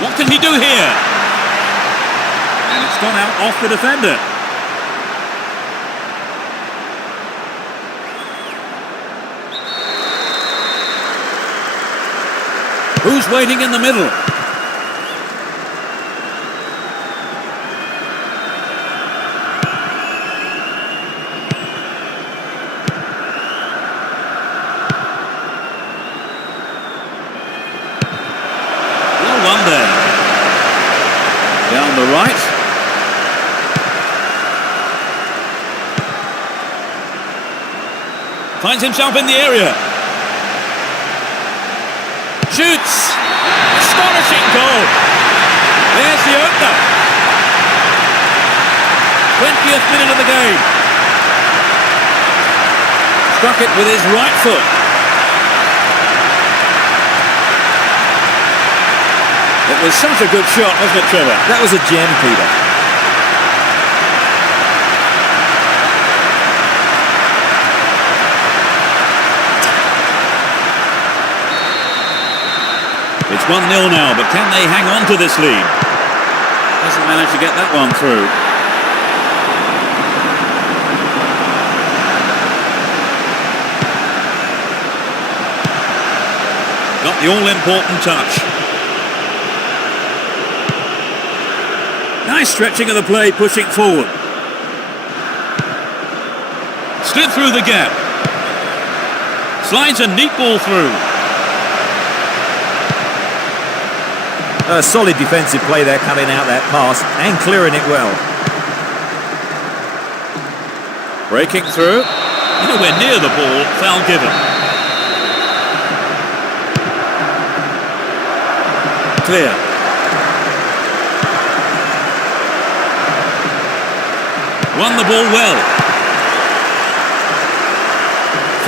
What can he do here? And it's gone out off the defender. Who's waiting in the middle? Well won there. Down the right. Finds himself in the area. Shoots! Astonishing goal! There's the opener. 20th minute of the game. Struck it with his right foot. It was such a good shot, wasn't it, Trevor? That was a gem, Peter. It's 1-0 now, but can they hang on to this lead? Hasn't managed to get that one through. Got the all-important touch. Nice stretching of the play, pushing forward. Slid through the gap. Slides a neat ball through. A solid defensive play there, coming out that pass and clearing it well. Breaking through. Nowhere near the ball, foul given. Clear. Won the ball well.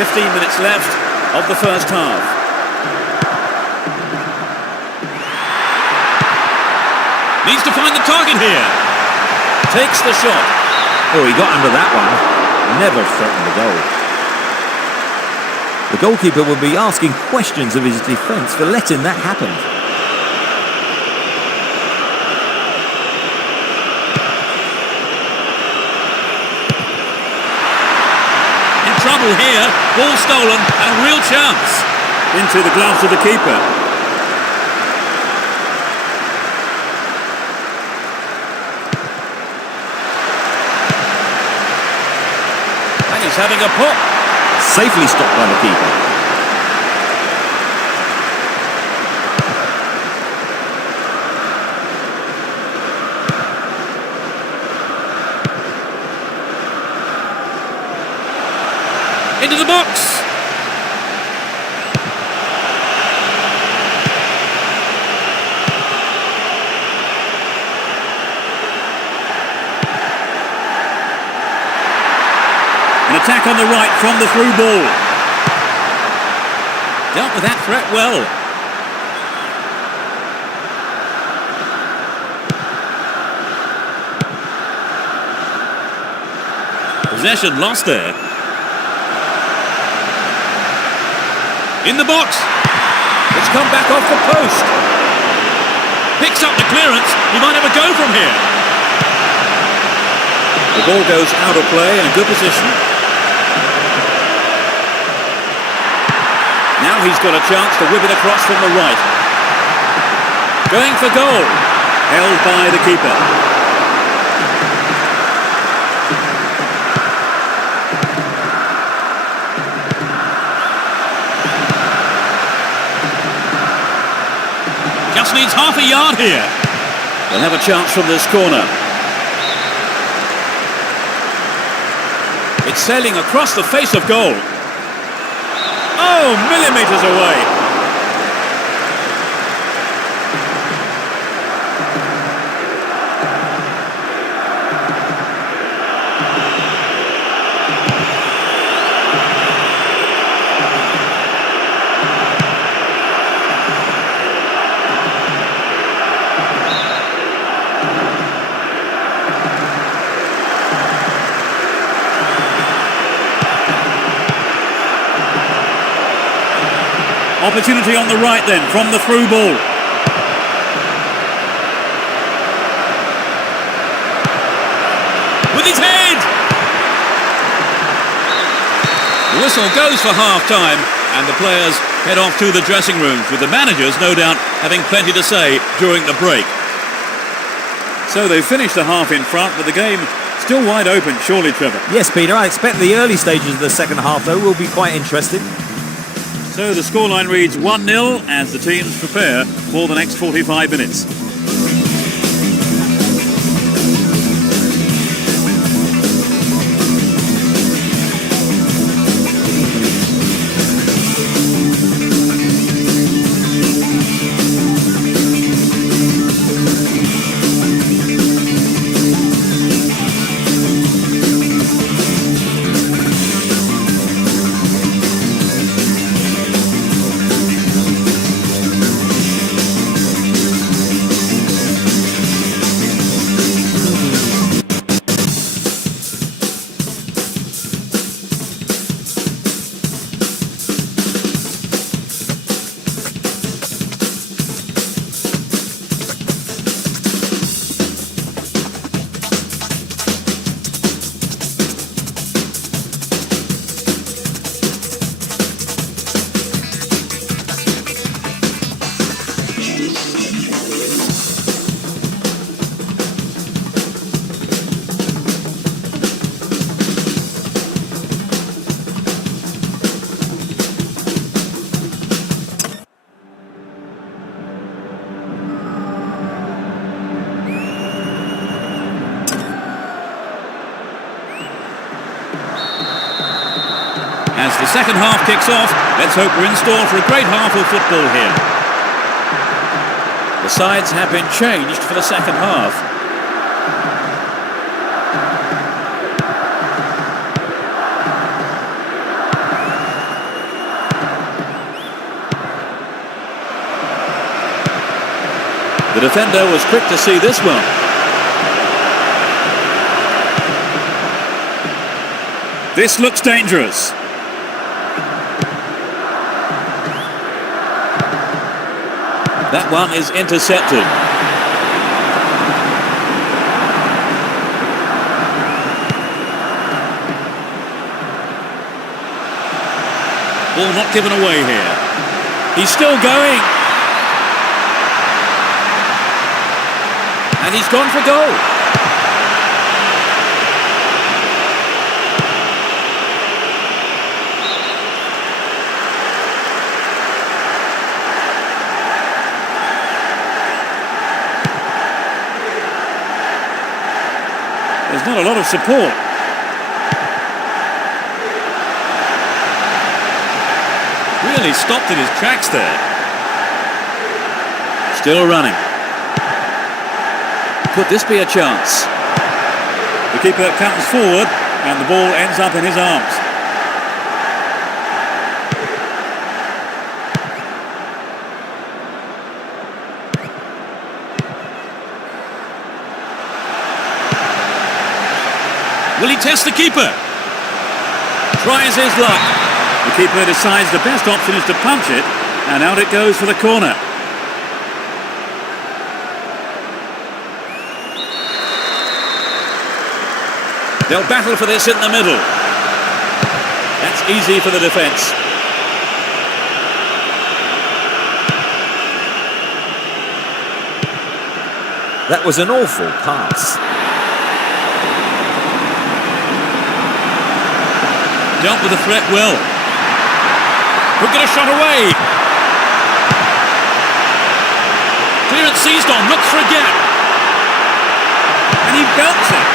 15 minutes left of the first half. Needs to find the target here. Takes the shot. Oh, he got under that one. Never threatened the goal. The goalkeeper will be asking questions of his defence for letting that happen. In trouble here. Ball stolen and a real chance. Into the gloves of the keeper. He's having a pop. Safely stopped by the keeper. Into the box. An attack on the right from the through ball. Dealt with that threat well. Possession lost there. In the box. It's come back off the post. Picks up the clearance. He might have a go from here. The ball goes out of play in a good position. Now he's got a chance to whip it across from the right. Going for goal. Held by the keeper. Just needs half a yard here. They'll have a chance from this corner. It's sailing across the face of goal. Oh, millimetres away. Opportunity on the right then, from the through ball. With his head! The whistle goes for half-time, and the players head off to the dressing rooms, with the managers, no doubt, having plenty to say during the break. So they finished the half in front, but the game still wide open, surely, Trevor? Yes, Peter, I expect the early stages of the second half, though, will be quite interesting. So the scoreline reads 1-0 as the teams prepare for the next 45 minutes. As the second half kicks off, let's hope we're in store for a great half of football here. The sides have been changed for the second half. The defender was quick to see this one. This looks dangerous. That one is intercepted. Ball not given away here. He's still going. And he's gone for goal. There's not a lot of support. Really stopped in his tracks there. Still running. Could this be a chance? The keeper comes forward and the ball ends up in his arms. Will he test the keeper? Tries his luck. The keeper decides the best option is to punch it, and out it goes for the corner. They'll battle for this in the middle. That's easy for the defence. That was an awful pass. Dealt with the threat well. Could get a shot away. Clearance seized on, looks for a gap. And he belts it.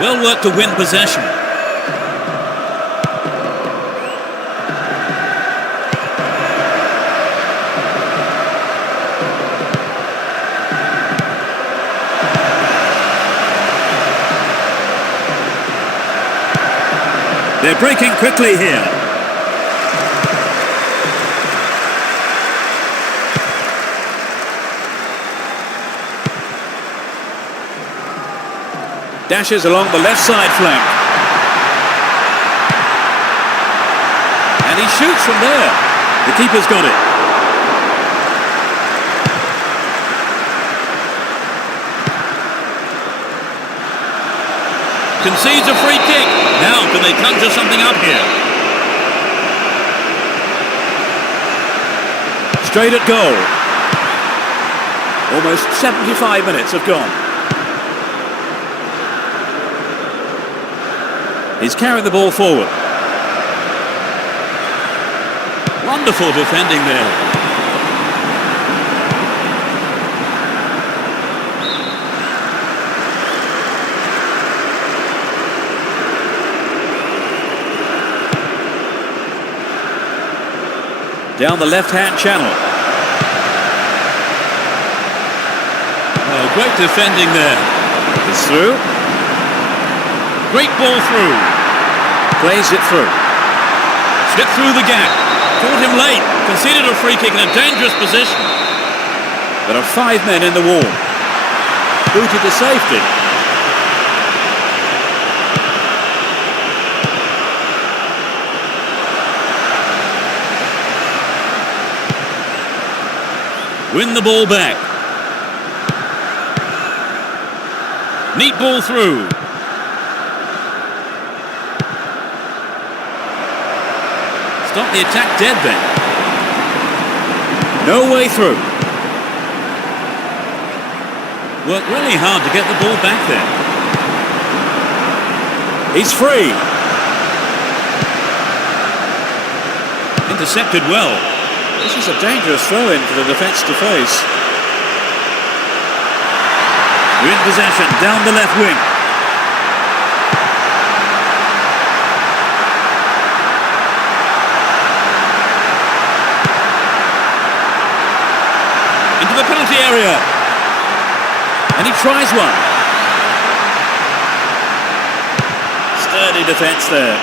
Well worked to win possession. They're breaking quickly here. Dashes along the left side flank. And he shoots from there. The keeper's got it. Concedes a free kick. Now can they conjure something up here? Straight at goal. Almost 75 minutes have gone. He's carried the ball forward. Wonderful defending there. Down the left-hand channel. Oh, great defending there. It's through. Great ball through. Plays it through. Slipped through the gap. Caught him late. Conceded a free kick in a dangerous position. There are 5 men in the wall. Booted to safety. Win the ball back. Neat ball through. Stop the attack dead then. No way through. Worked really hard to get the ball back there. He's free. Intercepted well. This is a dangerous throw-in for the defence to face. We're in possession, down the left wing. Into the penalty area. And he tries one. Sturdy defence there.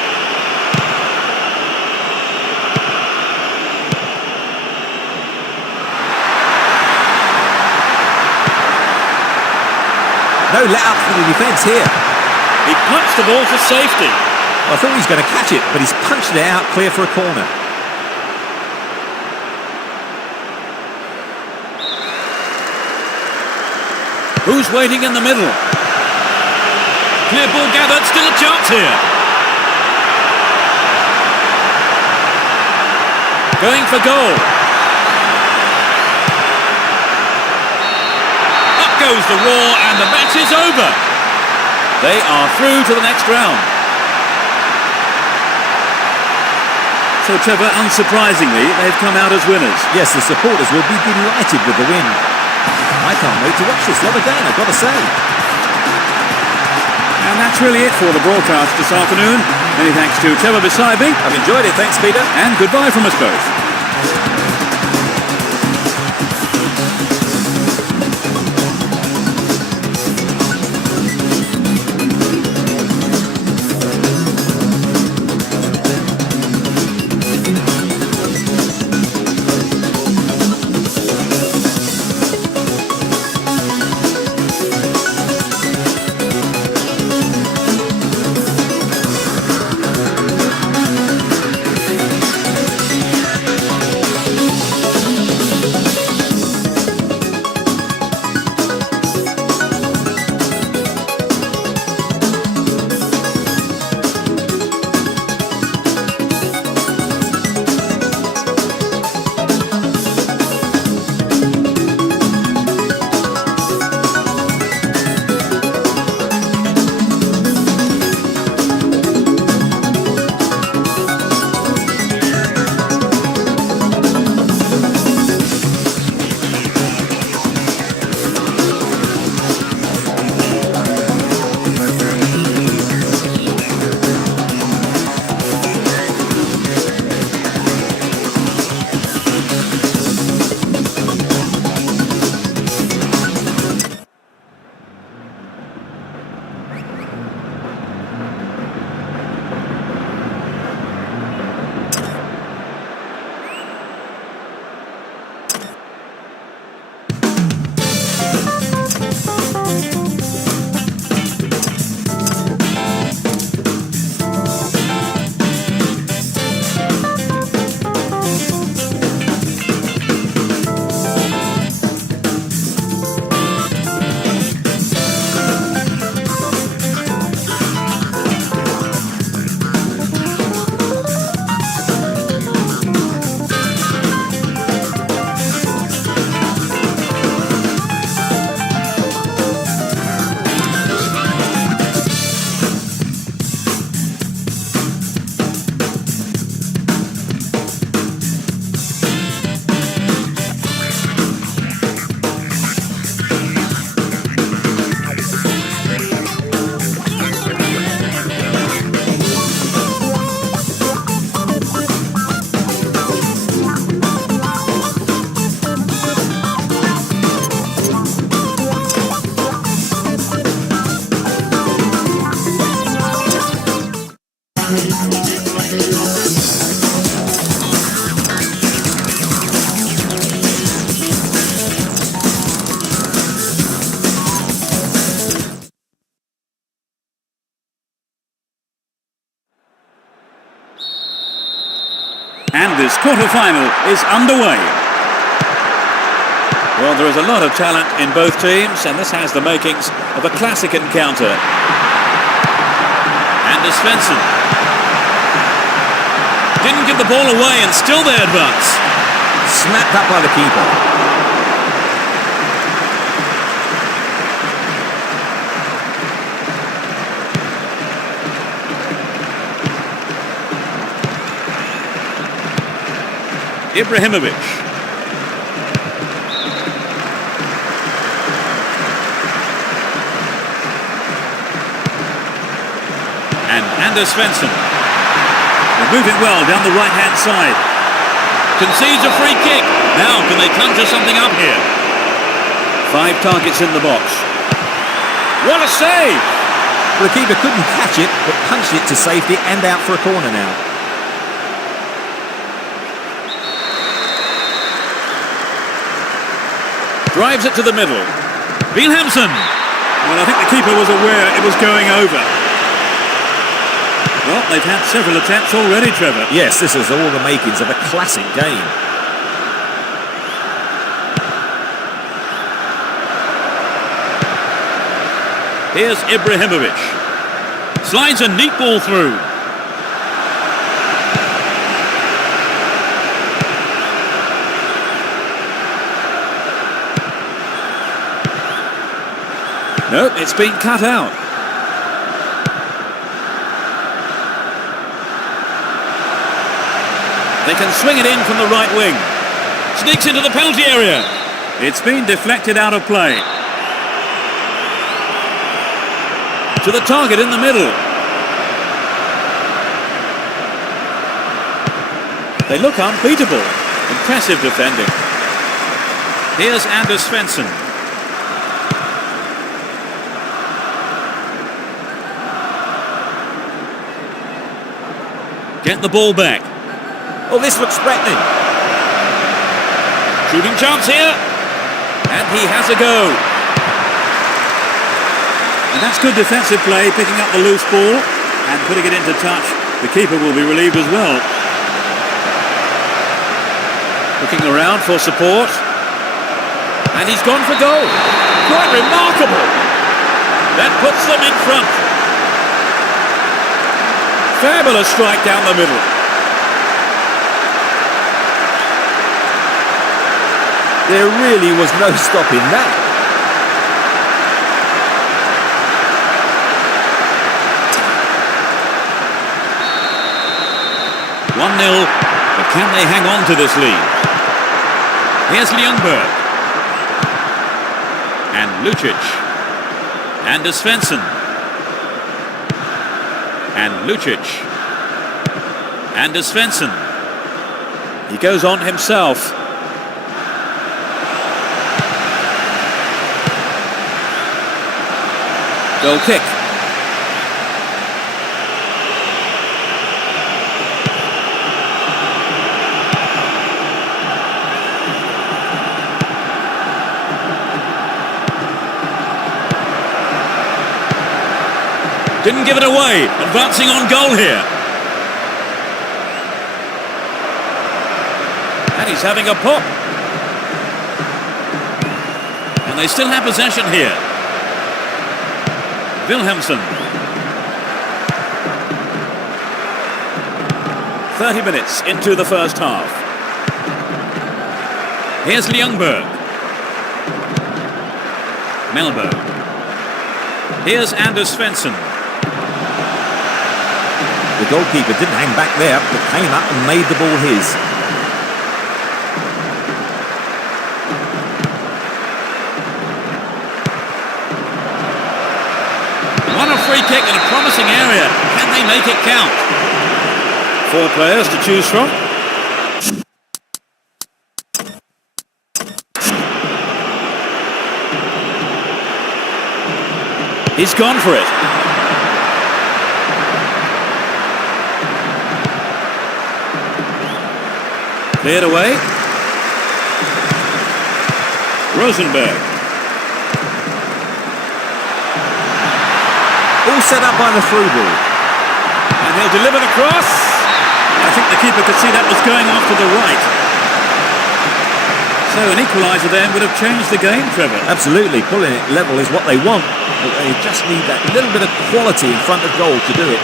No let-up for the defence here. He punched the ball for safety. I thought he was going to catch it, but he's punched it out clear for a corner. Who's waiting in the middle? Clear ball gathered, still a chance here. Going for goal. Up goes the roar and the match is over. They are through to the next round. So Trevor, unsurprisingly, they've come out as winners. Yes, the supporters will be delighted with the win. I can't wait to watch this lot again, I've got to say. And that's really it for the broadcast this afternoon. Many thanks to Trevor beside me. I've enjoyed it, thanks Peter. And goodbye from us both. And this quarter-final is underway. Well, there is a lot of talent in both teams, and this has the makings of a classic encounter. Anders Svensson. Didn't give the ball away, and still they advance. Snapped up by the keeper. Ibrahimovic. And Anders Svensson. They're moving well down the right-hand side. Concedes a free kick. Now can they conjure something up here? 5 targets in the box. What a save! The keeper couldn't catch it, but punched it to safety and out for a corner now. Drives it to the middle. Wilhelmsen. Well, I think the keeper was aware it was going over. Well, they've had several attempts already, Trevor. Yes, this is all the makings of a classic game. Here's Ibrahimovic. Slides a neat ball through. No, it's been cut out. They can swing it in from the right wing. Sneaks into the penalty area. It's been deflected out of play. To the target in the middle. They look unbeatable. Impressive defending. Here's Anders Svensson. Get the ball back. Oh, this looks threatening. Shooting chance here. And he has a go. And that's good defensive play, picking up the loose ball and putting it into touch. The keeper will be relieved as well. Looking around for support. And he's gone for goal. Quite remarkable. That puts them in front. Fabulous strike down the middle. There really was no stopping that. (1-0), but can they hang on to this lead? Here's Ljungberg. And Lucic. And Svensson. And Lucic. And Svensson. He goes on himself. Goal kick. Didn't give it away. Advancing on goal here. And he's having a pop. And they still have possession here. Wilhelmsson. 30 minutes into the first half. Here's Ljungberg. Melbo. Here's Anders Svensson. The goalkeeper didn't hang back there, but came up and made the ball his. What a free kick in a promising area. Can they make it count? 4 players to choose from. He's gone for it. Cleared away. Rosenberg. All set up by the through ball. And he'll deliver the cross. I think the keeper could see that was going off to the right. So an equaliser then would have changed the game, Trevor. Absolutely, pulling it level is what they want. But they just need that little bit of quality in front of goal to do it.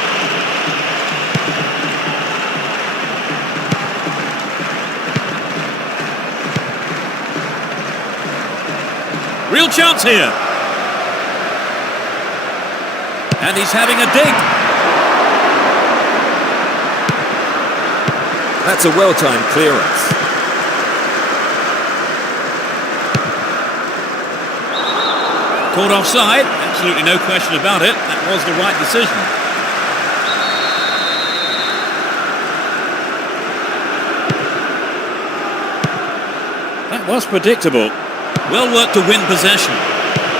Real chance here. And he's having a dig. That's a well-timed clearance. Caught offside. Absolutely no question about it. That was the right decision. That was predictable. Well worked to win possession.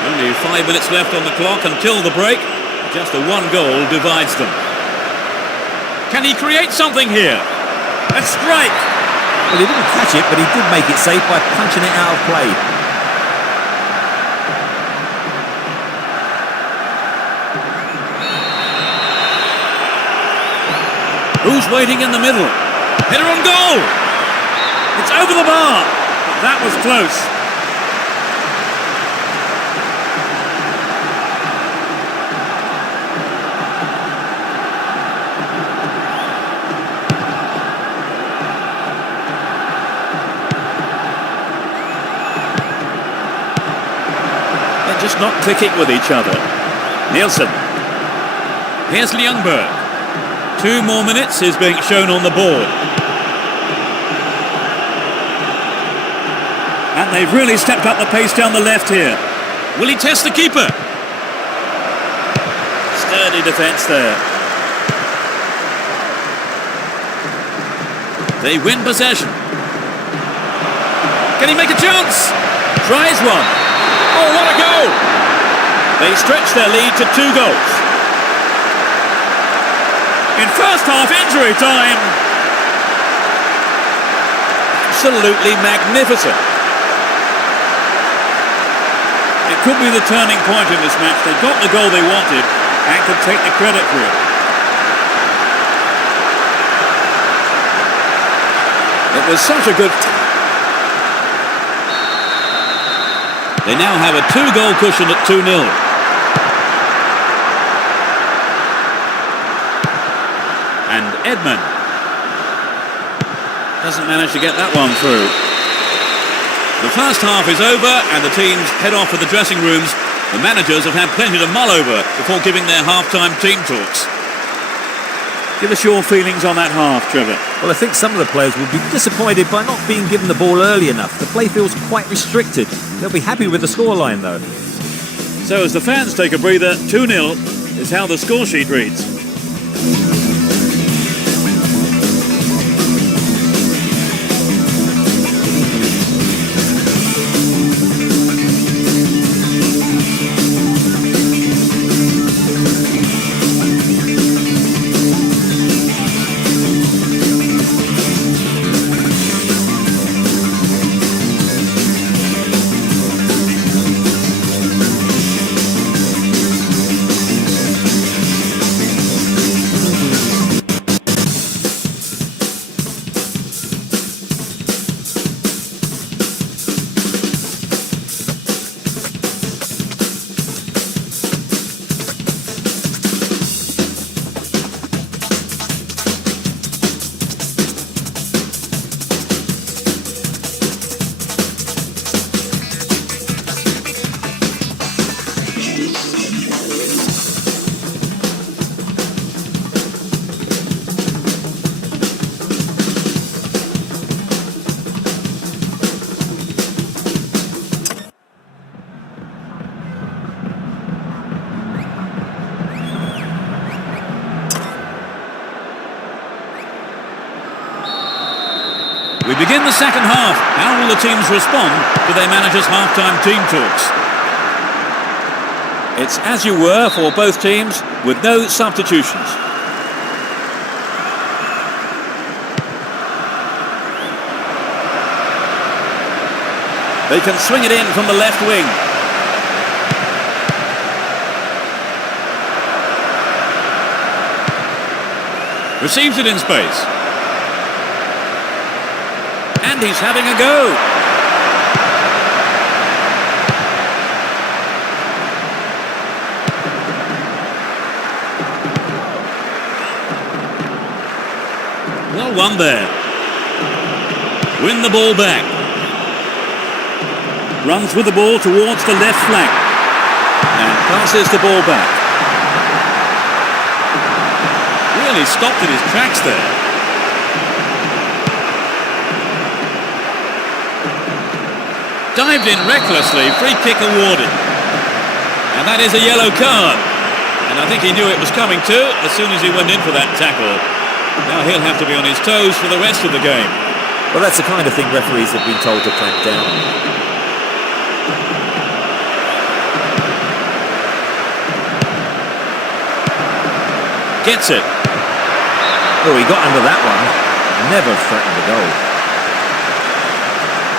Only 5 minutes left on the clock until the break. Just a 1 goal divides them. Can he create something here? A strike! Well, he didn't catch it, but he did make it safe by punching it out of play. waiting in the middle. Header on goal! It's over the bar! That was close. They're just not clicking with each other. Nielsen. Here's Ljungberg. 2 more minutes is being shown on the board. And they've really stepped up the pace down the left here. Will he test the keeper? Sturdy defence there. They win possession. Can he make a chance? Tries one. Oh, what a goal! They stretch their lead to 2 goals. In first half injury time. Absolutely magnificent. It could be the turning point in this match. They got the goal they wanted and could take the credit for it. It was such a good... They now have a 2-goal cushion at 2-0. And Edman doesn't manage to get that one through. The first half is over and the teams head off to the dressing rooms. The managers have had plenty to mull over before giving their half-time team talks. Give us your feelings on that half, Trevor. Well, I think some of the players will be disappointed by not being given the ball early enough. The play feels quite restricted. They'll be happy with the scoreline, though. So as the fans take a breather, 2-0 is how the score sheet reads. We begin the second half. How will the teams respond to their manager's half-time team talks? It's as you were for both teams, with no substitutions. They can swing it in from the left wing. Receives it in space. And he's having a go. Well won there. Win the ball back. Runs with the ball towards the left flank. And passes the ball back. Really stopped in his tracks there. Dived in recklessly, free kick awarded. And that is a yellow card. And I think he knew it was coming too as soon as he went in for that tackle. Now he'll have to be on his toes for the rest of the game. Well, that's the kind of thing referees have been told to clamp down. Gets it. Oh, he got under that one. Never threatened the goal.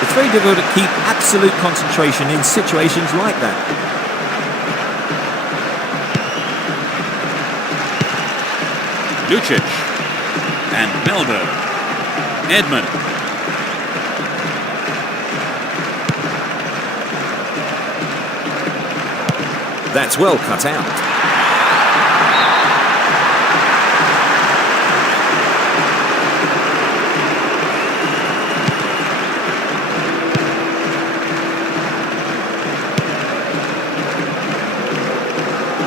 It's very difficult to keep absolute concentration in situations like that. Lucic. And Melbourne. Edmund. That's well cut out.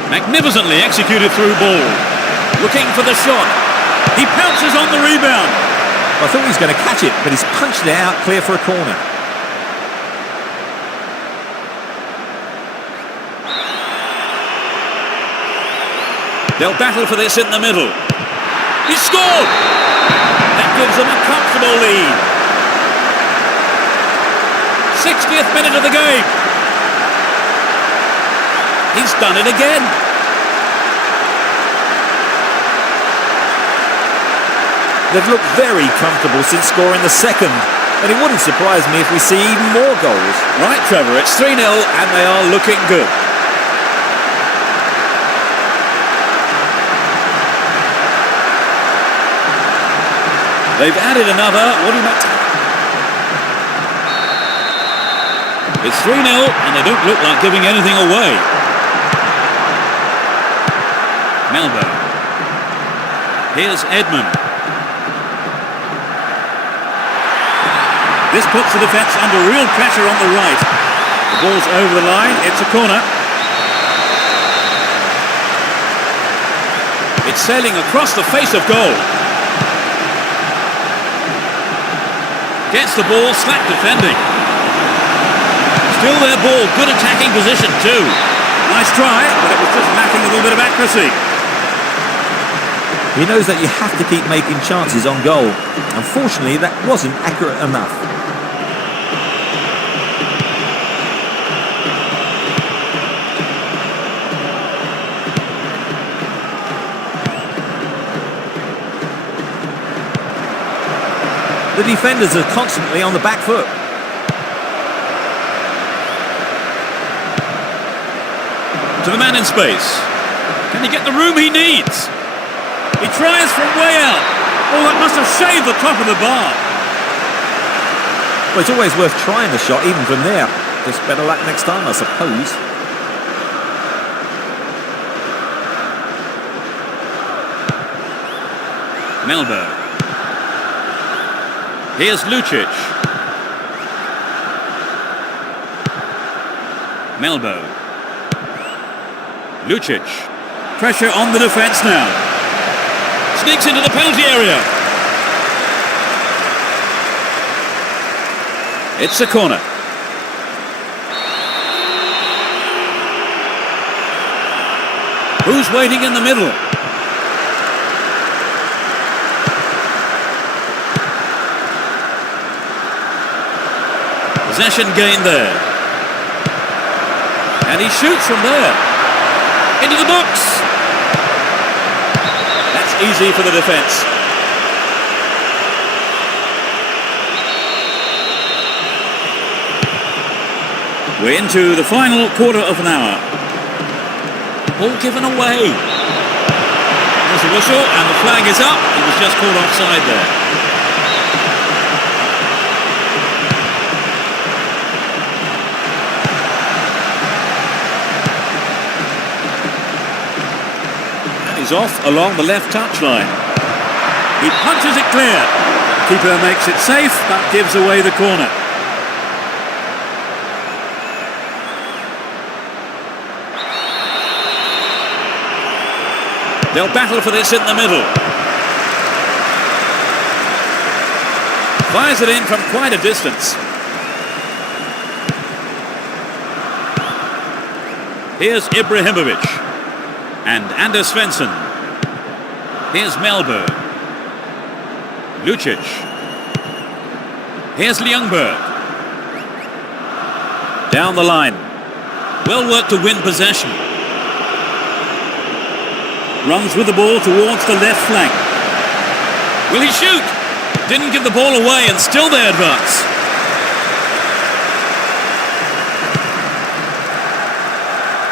Magnificently executed through ball. Looking for the shot. He pounces on the rebound. I thought he was going to catch it, but he's punched it out clear for a corner. They'll battle for this in the middle. He scored! That gives them a comfortable lead. 60th minute of the game. He's done it again. They've looked very comfortable since scoring the second, and it wouldn't surprise me if we see even more goals. Right, Trevor, it's 3-0 and they are looking good. They've added another. What do you make? It's 3-0 and they don't look like giving anything away. Melbourne. Here's Edmund. This puts the defence under real pressure on the right. The ball's over the line. It's a corner. It's sailing across the face of goal. Gets the ball, slack defending. Still their ball, good attacking position too. Nice try, but it was just lacking a little bit of accuracy. He knows that you have to keep making chances on goal. Unfortunately, that wasn't accurate enough. The defenders are constantly on the back foot. To the man in space. Can he get the room he needs? He tries from way out. Oh, that must have shaved the top of the bar. Well, it's always worth trying the shot, even from there. Just better luck next time, I suppose. Melbourne. Here's Lucic. Melbourne. Lucic. Pressure on the defence now. Sneaks into the penalty area. It's a corner. Who's waiting in the middle? Possession gained there. And he shoots from there. Into the box. That's easy for the defence. We're into the final quarter of an hour. Ball given away. There's the whistle and the flag is up. It was just called offside there. He's off along the left touchline. He punches it clear. Keeper makes it safe, but gives away the corner. They'll battle for this in the middle. Fires it in from quite a distance. Here's Ibrahimovic. And Anders Svensson. Here's Melbourne. Lucic. Here's Ljungberg. Down the line. Well worked to win possession. Runs with the ball towards the left flank. Will he shoot? Didn't give the ball away and still they advance.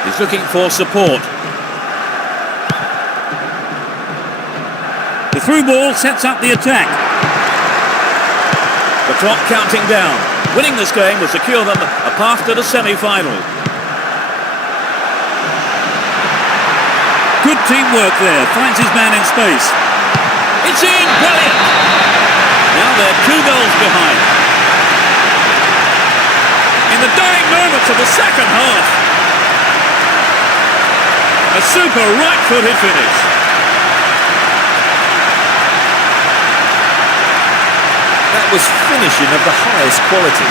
He's looking for support. The through ball sets up the attack. The clock counting down. Winning this game will secure them a path to the semi-final. Good teamwork there. Finds his man in space. It's in. Brilliant. Now they're 2 goals behind. In the dying moments of the second half. A super right-footed finish. That was finishing of the highest quality.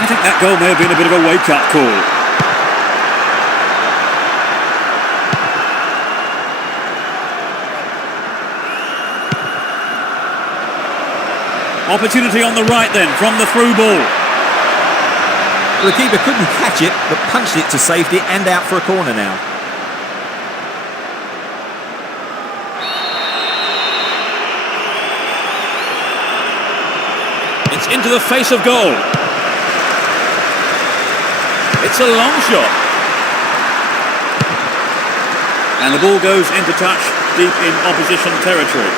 I think that goal may have been a bit of a wake-up call. Opportunity on the right then, from the through ball. The keeper couldn't catch it, but punched it to safety and out for a corner now. It's into the face of goal. It's a long shot. And the ball goes into touch deep in opposition territory.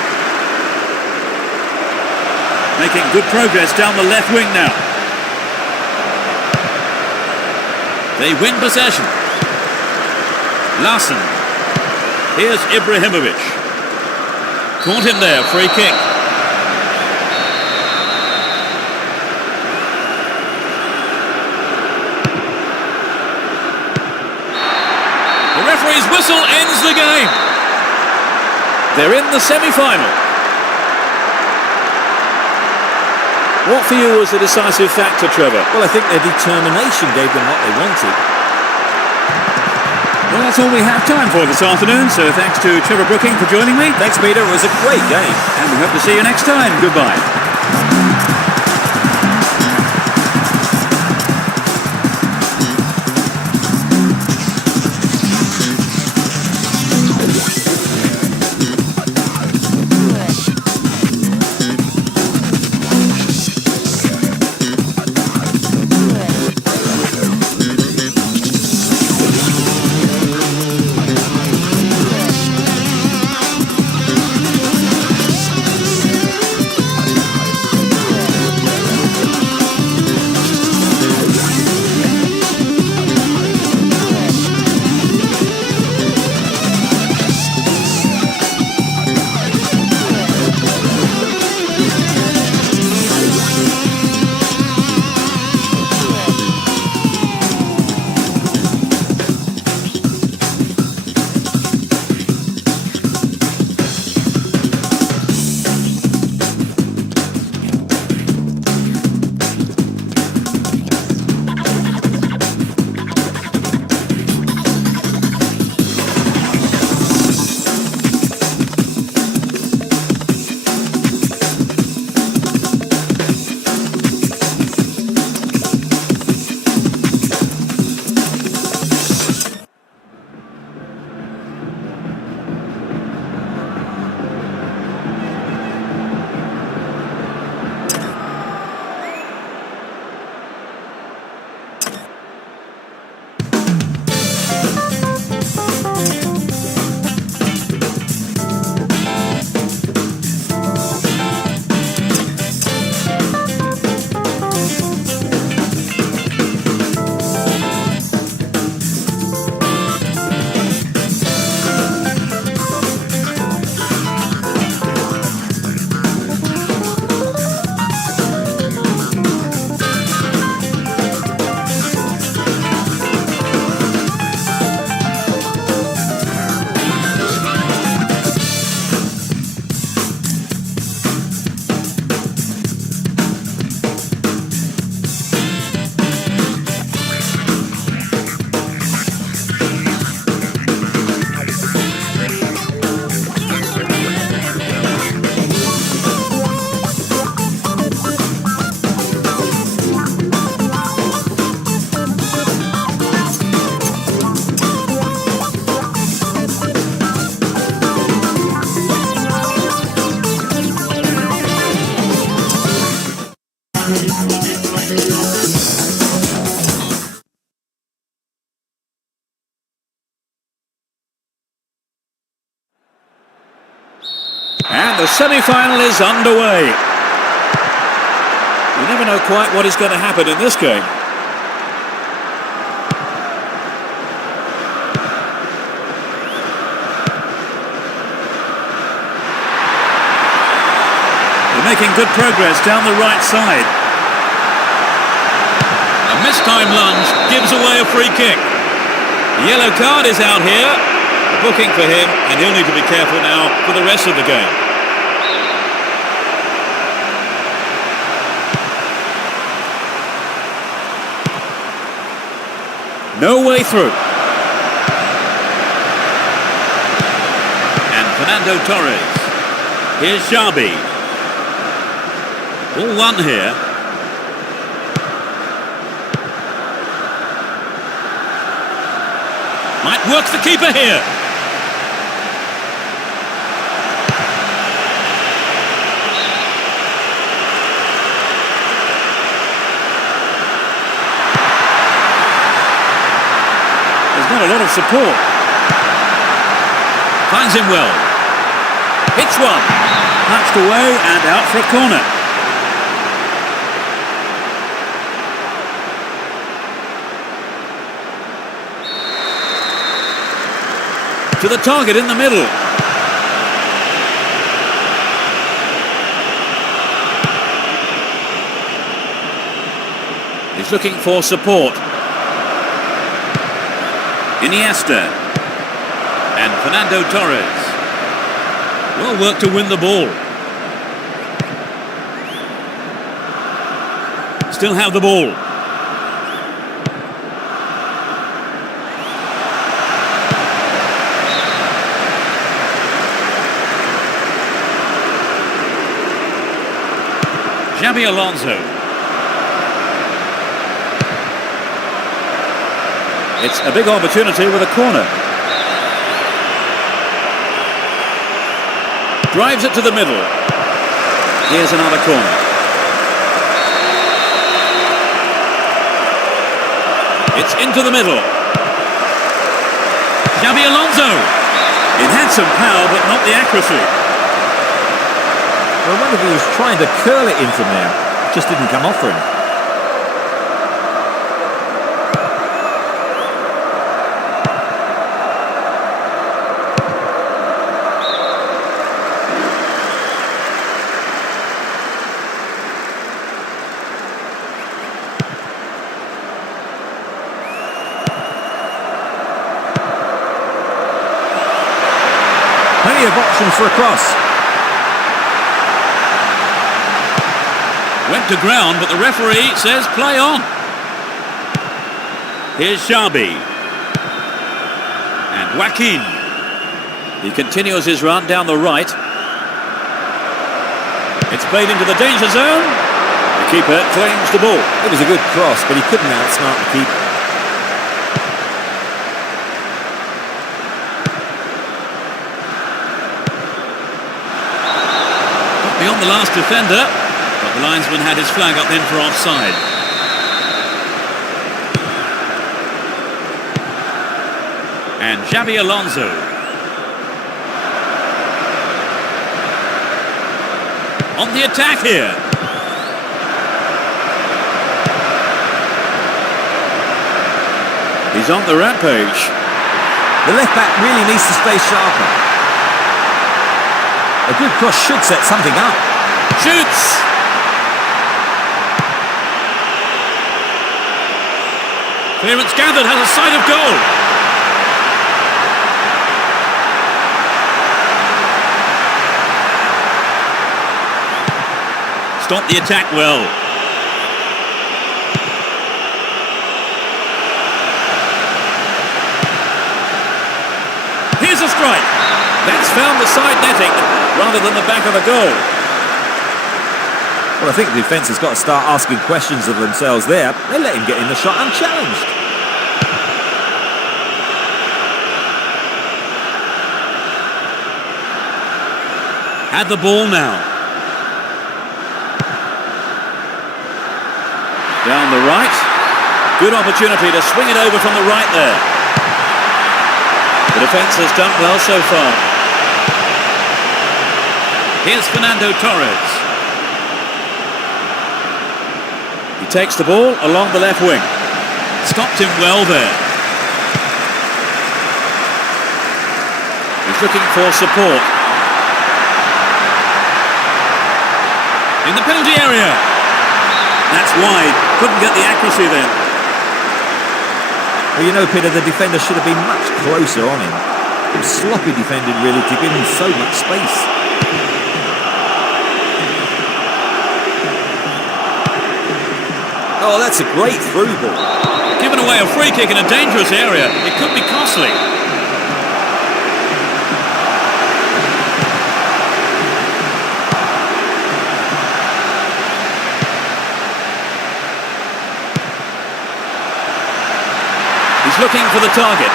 Making good progress down the left wing now. They win possession. Larsen. Here's Ibrahimovic. Caught him there, free kick. The referee's whistle ends the game. They're in the semi-final. What for you was the decisive factor, Trevor? Well, I think their determination gave them what they wanted. Well, that's all we have time for this afternoon, so thanks to Trevor Brooking for joining me. Thanks, Peter. It was a great game. And we hope to see you next time. Goodbye. And the semi-final is underway. You never know quite what is going to happen in this game. They're making good progress down the right side. A mistimed lunge gives away a free kick. The yellow card is out here. A booking for him, and he'll need to be careful now for the rest of the game. No way through. And Fernando Torres. Here's Xabi. All one here. Might work the keeper here. Not a lot of support. Finds him well. Hits one. Punched away and out for a corner. To the target in the middle. He's looking for support. Iniesta and Fernando Torres. Well worked to win the ball. Still have the ball. Xabi Alonso. It's a big opportunity with a corner. Drives it to the middle. Here's another corner. It's into the middle. Xabi Alonso. It had some power, but not the accuracy. Well, I wonder if he was trying to curl it in from there. It just didn't come off for him. Plenty of options for a cross. Went to ground, but the referee says play on. Here's Xabi. And Joaquin. He continues his run down the right. It's played into the danger zone. The keeper claims the ball. It was a good cross, but he couldn't outsmart the keeper. Got beyond the last defender. But the linesman had his flag up then for offside. And Xabi Alonso. On the attack here. He's on the rampage. The left back really needs to stay sharper. A good cross should set something up. Shoots! Clearance gathered, has a sight of goal. Stopped the attack well. Here's a strike. That's found the side netting rather than the back of the goal. Well, I think the defence has got to start asking questions of themselves there. They let him get in the shot unchallenged. Had the ball now. Down the right. Good opportunity to swing it over from the right there. The defence has done well so far. Here's Fernando Torres. He takes the ball along the left wing. Stopped him well there. He's looking for support. In the penalty area. That's wide. Couldn't get the accuracy then. Well, you know, Peter, the defender should have been much closer on him. It was sloppy defending, really, to give him so much space. Oh, that's a great through ball. Given away a free kick in a dangerous area. It could be costly. He's looking for the target.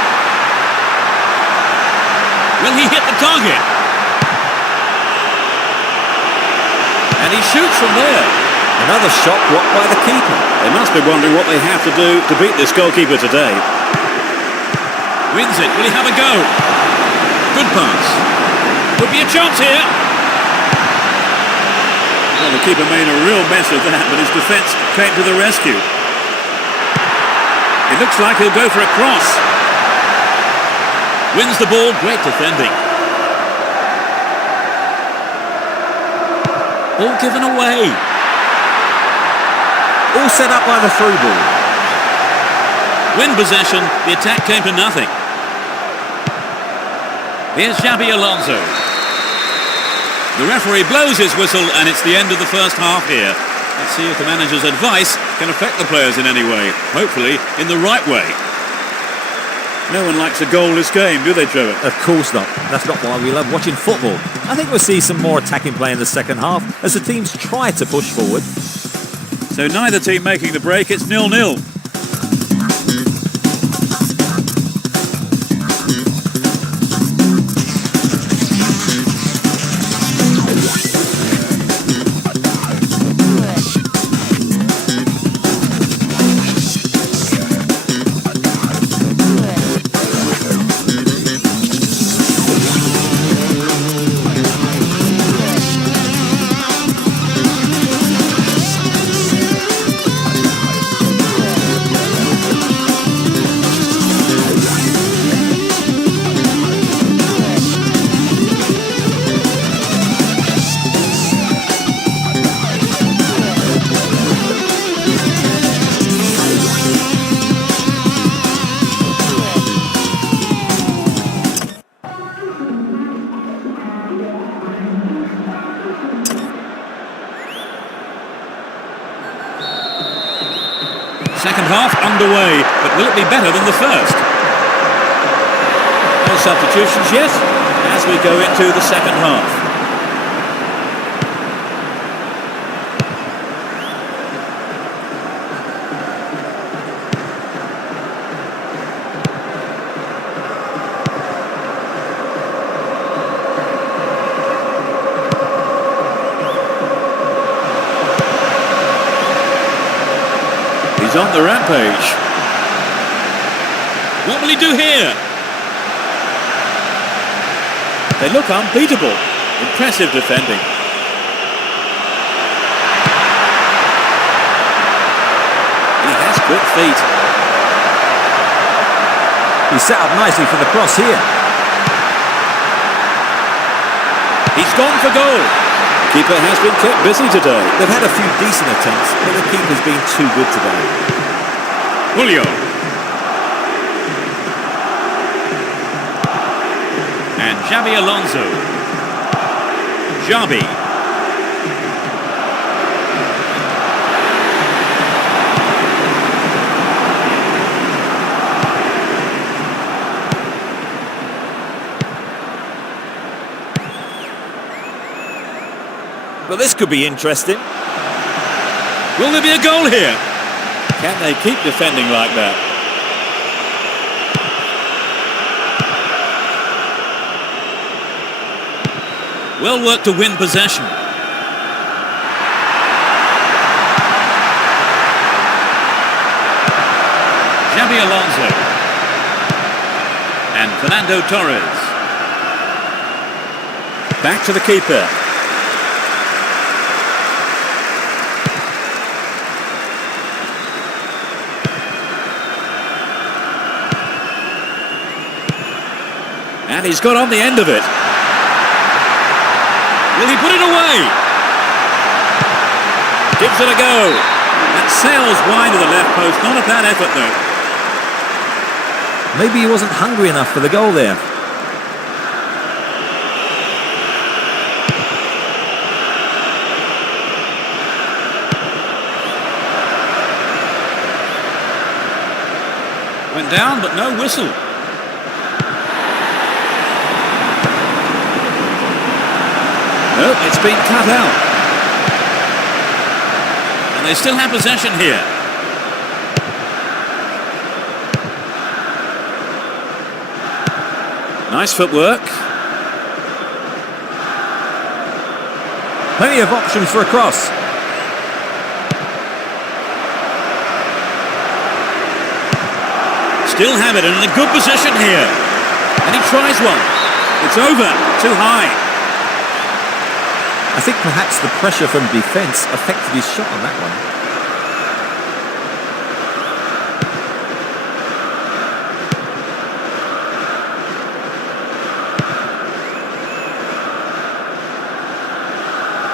Will he hit the target? And he shoots from there. Another shot blocked by the keeper. They must be wondering what they have to do to beat this goalkeeper today. Wins it. Will he have a go? Good pass. Could be a chance here. Well, the keeper made a real mess of that, but his defence came to the rescue. It looks like he'll go for a cross. Wins the ball. Great defending. All given away. All set up by the through ball. Win possession. The attack came to nothing. Here's Xabi Alonso. The referee blows his whistle and it's the end of the first half here. Let's see if the manager's advice can affect the players in any way. Hopefully in the right way. No one likes a goalless game, do they, Trevor? Of course not. That's not why we love watching football. I think we'll see some more attacking play in the second half as the teams try to push forward. So neither team making the break. It's 0-0. Second half underway, but will it be better than the first? No substitutions yet, as we go into the second half. He's on the rampage. What will he do here? They look unbeatable. Impressive defending. He has quick feet. He's set up nicely for the cross here. He's gone for goal. The keeper has been kept busy today. They've had a few decent attempts, but the keeper's been too good today. Julio. And Xabi Alonso. Xabi. But this could be interesting. Will there be a goal here? Can they keep defending like that? Well worked to win possession. Xabi Alonso. And Fernando Torres. Back to the keeper. And he's got on the end of it. Will he put it away? Gives it a go. That sails wide of the left post. Not a bad effort, though. Maybe he wasn't hungry enough for the goal there. Went down, but no whistle. No, it's been cut out. And they still have possession here. Nice footwork. Plenty of options for a cross. Still have it and in a good position here. And he tries one. It's over. Too high. I think perhaps the pressure from defence affected his shot on that one.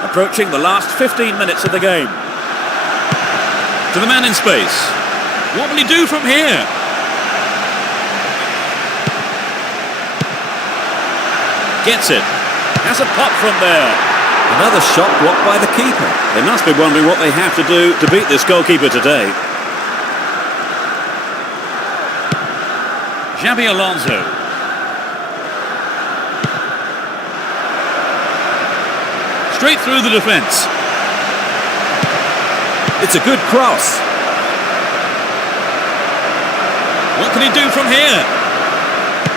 Approaching the last 15 minutes of the game. To the man in space. What will he do from here? Gets it. Has a pop from there. Another shot blocked by the keeper. They must be wondering what they have to do to beat this goalkeeper today. Xabi Alonso. Straight through the defence. It's a good cross. What can he do from here?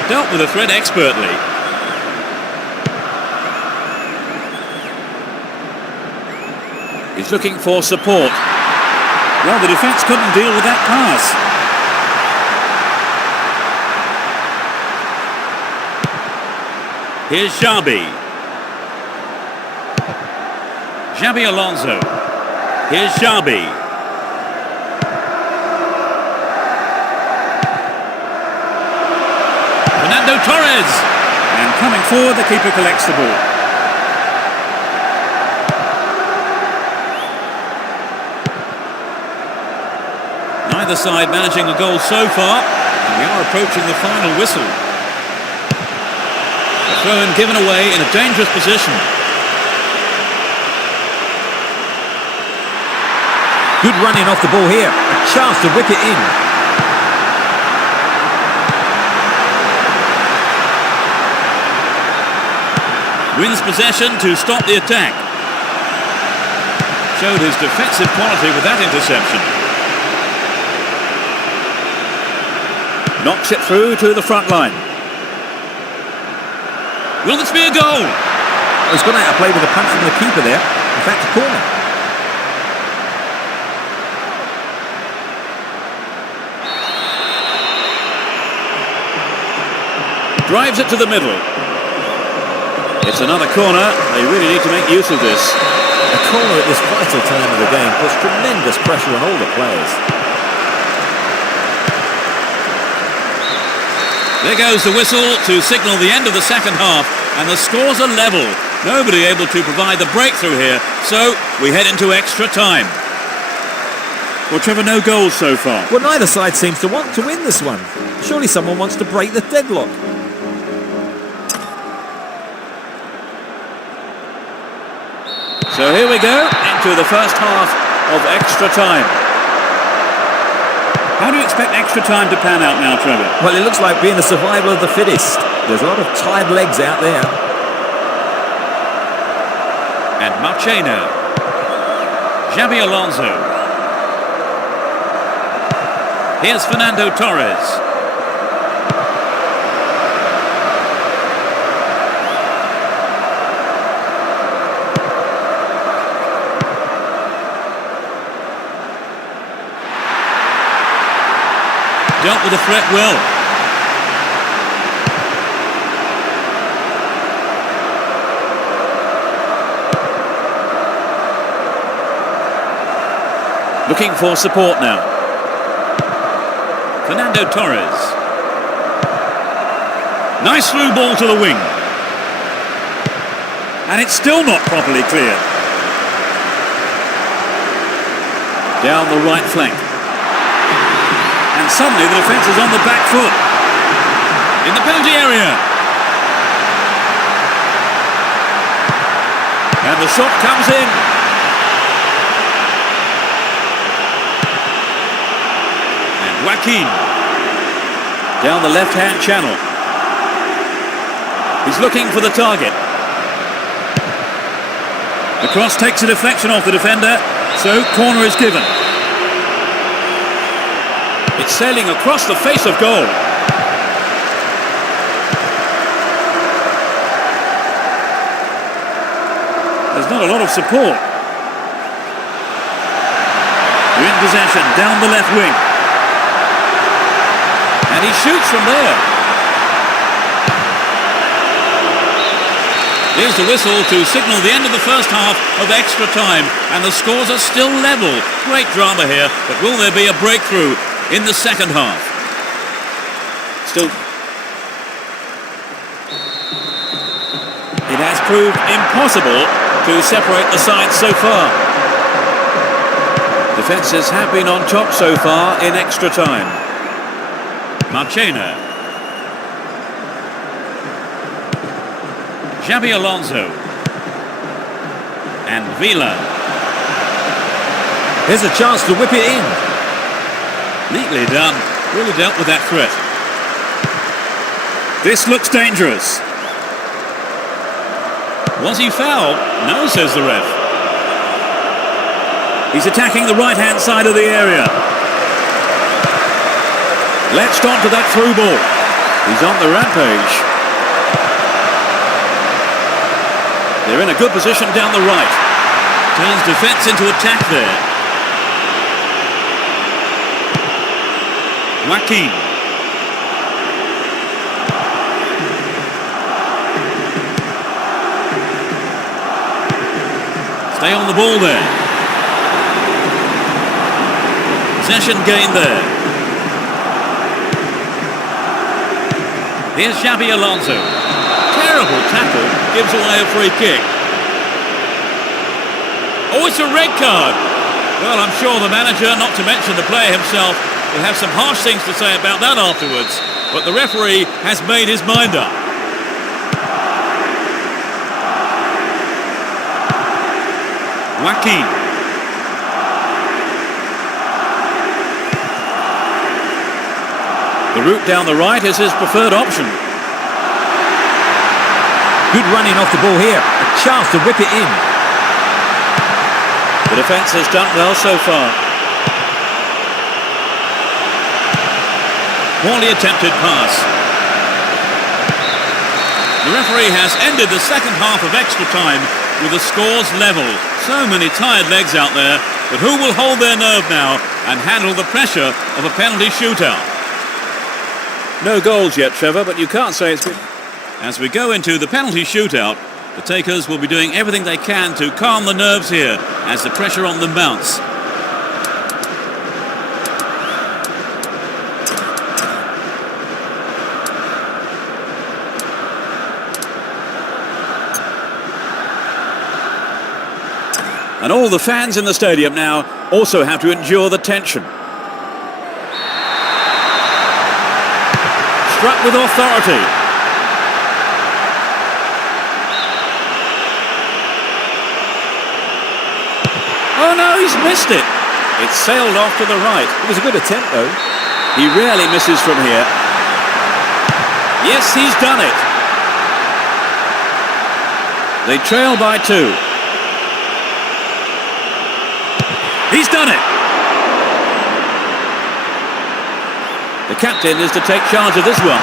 Dealt with the threat expertly. He's looking for support. Well, the defence couldn't deal with that pass. Here's Xabi. Xabi Alonso. Here's Xabi. Fernando Torres. And coming forward, the keeper collects the ball. Neither side managing a goal so far. And we are approaching the final whistle. The throw-in given away in a dangerous position. Good running off the ball here. A chance to whip it in. Wins possession to stop the attack. Showed his defensive quality with that interception. Knocks it through to the front line. Will this be a goal? Oh, he's gone out of play with a punch from the keeper there. In fact, a corner. Drives it to the middle. It's another corner. They really need to make use of this. A corner at this vital time of the game puts tremendous pressure on all the players. There goes the whistle to signal the end of the second half, and the scores are level. Nobody able to provide the breakthrough here, so we head into extra time. Well, Trevor, no goals so far. Well, neither side seems to want to win this one. Surely someone wants to break the deadlock. So here we go, into the first half of extra time. How do you expect extra time to pan out now, Trevor? Well, it looks like being the survival of the fittest. There's a lot of tired legs out there. And Marche now. Xabi Alonso. Here's Fernando Torres. Dealt with the threat well. Looking for support now. Fernando Torres. Nice through ball to the wing. And it's still not properly cleared. Down the right flank. And suddenly the defence is on the back foot. In the penalty area. And the shot comes in. And Joaquin. Down the left-hand channel. He's looking for the target. The cross takes a deflection off the defender, so corner is given. It's sailing across the face of goal. There's not a lot of support. They're in possession, down the left wing. And he shoots from there. Here's the whistle to signal the end of the first half of extra time, and the scores are still level. Great drama here, but will there be a breakthrough in the second half? Still, it has proved impossible to separate the sides so far. Defences have been on top so far in extra time. Marchena. Xabi Alonso. And Villa. Here's a chance to whip it in. Neatly done. Really dealt with that threat. This looks dangerous. Was he fouled? No, says the ref. He's attacking the right-hand side of the area. Latched onto that through ball. He's on the rampage. They're in a good position down the right. Turns defence into attack there. Joaquin. Stay on the ball there. Possession gained there. Here's Xabi Alonso. Terrible tackle, gives away a free kick. Oh, it's a red card. Well, I'm sure the manager, not to mention the player himself, will have some harsh things to say about that afterwards. But the referee has made his mind up. Joaquin. The route down the right is his preferred option. Good running off the ball here. A chance to whip it in. The defence has done well so far. Poorly attempted pass. The referee has ended the second half of extra time with the scores level. So many tired legs out there, but who will hold their nerve now and handle the pressure of a penalty shootout? No goals yet, Trevor, but you can't say it's been... As we go into the penalty shootout, the takers will be doing everything they can to calm the nerves here as the pressure on them mounts. And all the fans in the stadium now also have to endure the tension. Struck with authority. Oh no, he's missed it. It's sailed off to the right. It was a good attempt though. He rarely misses from here. Yes, he's done it. They trail by 2. He's done it. The captain is to take charge of this one.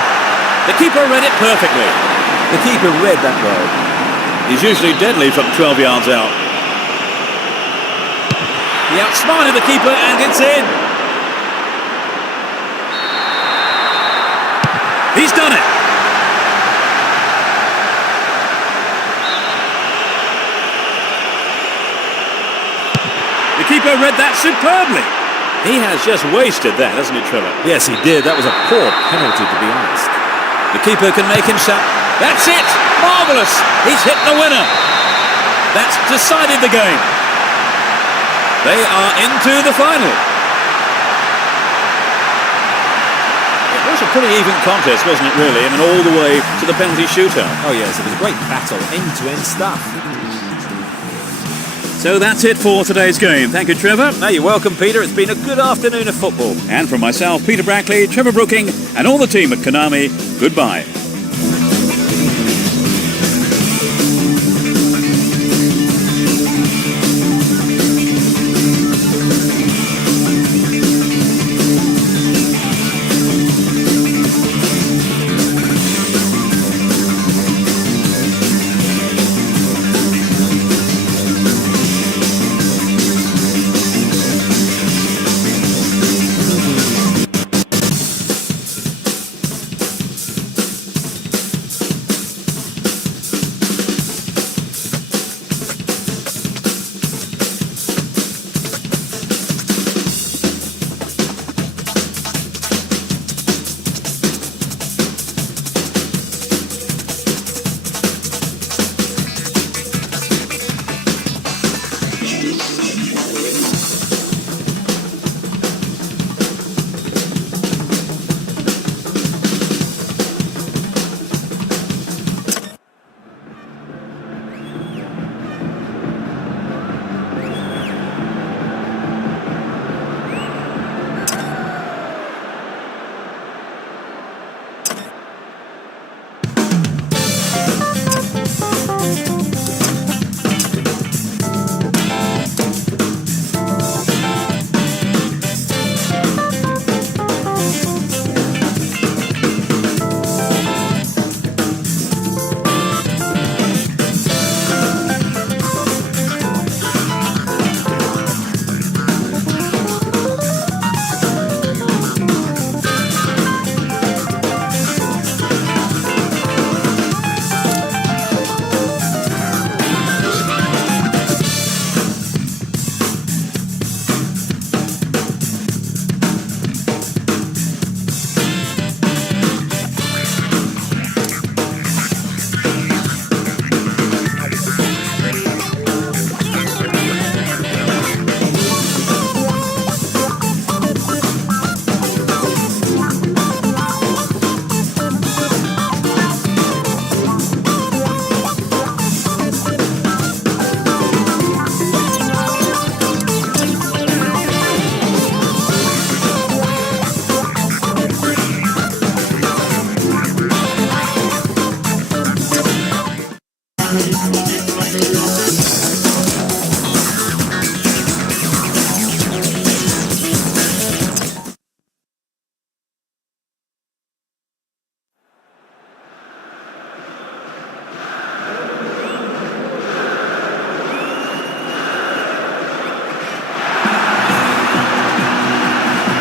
The keeper read it perfectly. The keeper read that well. He's usually deadly from 12 yards out. He outsmarted the keeper and it's in. He's done it. The keeper read that superbly. He has just wasted that, hasn't he, Trevor? Yes, he did. That was a poor penalty, to be honest. The keeper can make himself... That's it! Marvellous! He's hit the winner. That's decided the game. They are into the final. It was a pretty even contest, wasn't it, really? I mean, all the way to the penalty shootout. Oh, yes, it was a great battle, end-to-end stuff. So that's it for today's game. Thank you, Trevor. No, you're welcome, Peter. It's been a good afternoon of football. And from myself, Peter Brackley, Trevor Brooking, and all the team at Konami, goodbye.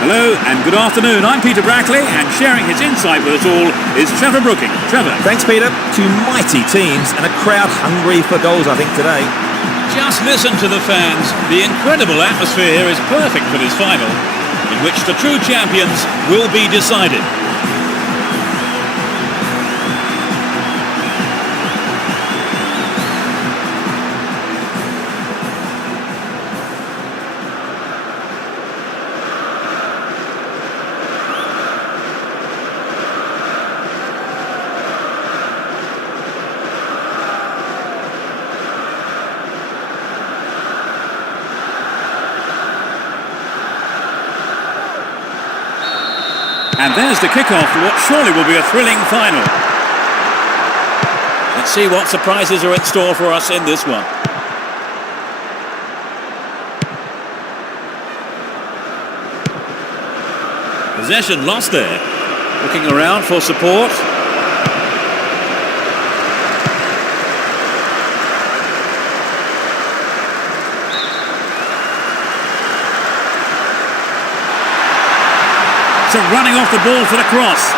Hello and good afternoon. I'm Peter Brackley, and sharing his insight with us all is Trevor Brooking. Trevor. Thanks, Peter. Two mighty teams and a crowd hungry for goals, I think, today. Just listen to the fans. The incredible atmosphere here is perfect for this final, in which the true champions will be decided. And there's the kickoff to what surely will be a thrilling final. Let's see what surprises are in store for us in this one. Possession lost there. Looking around for support. So running off the ball for the cross.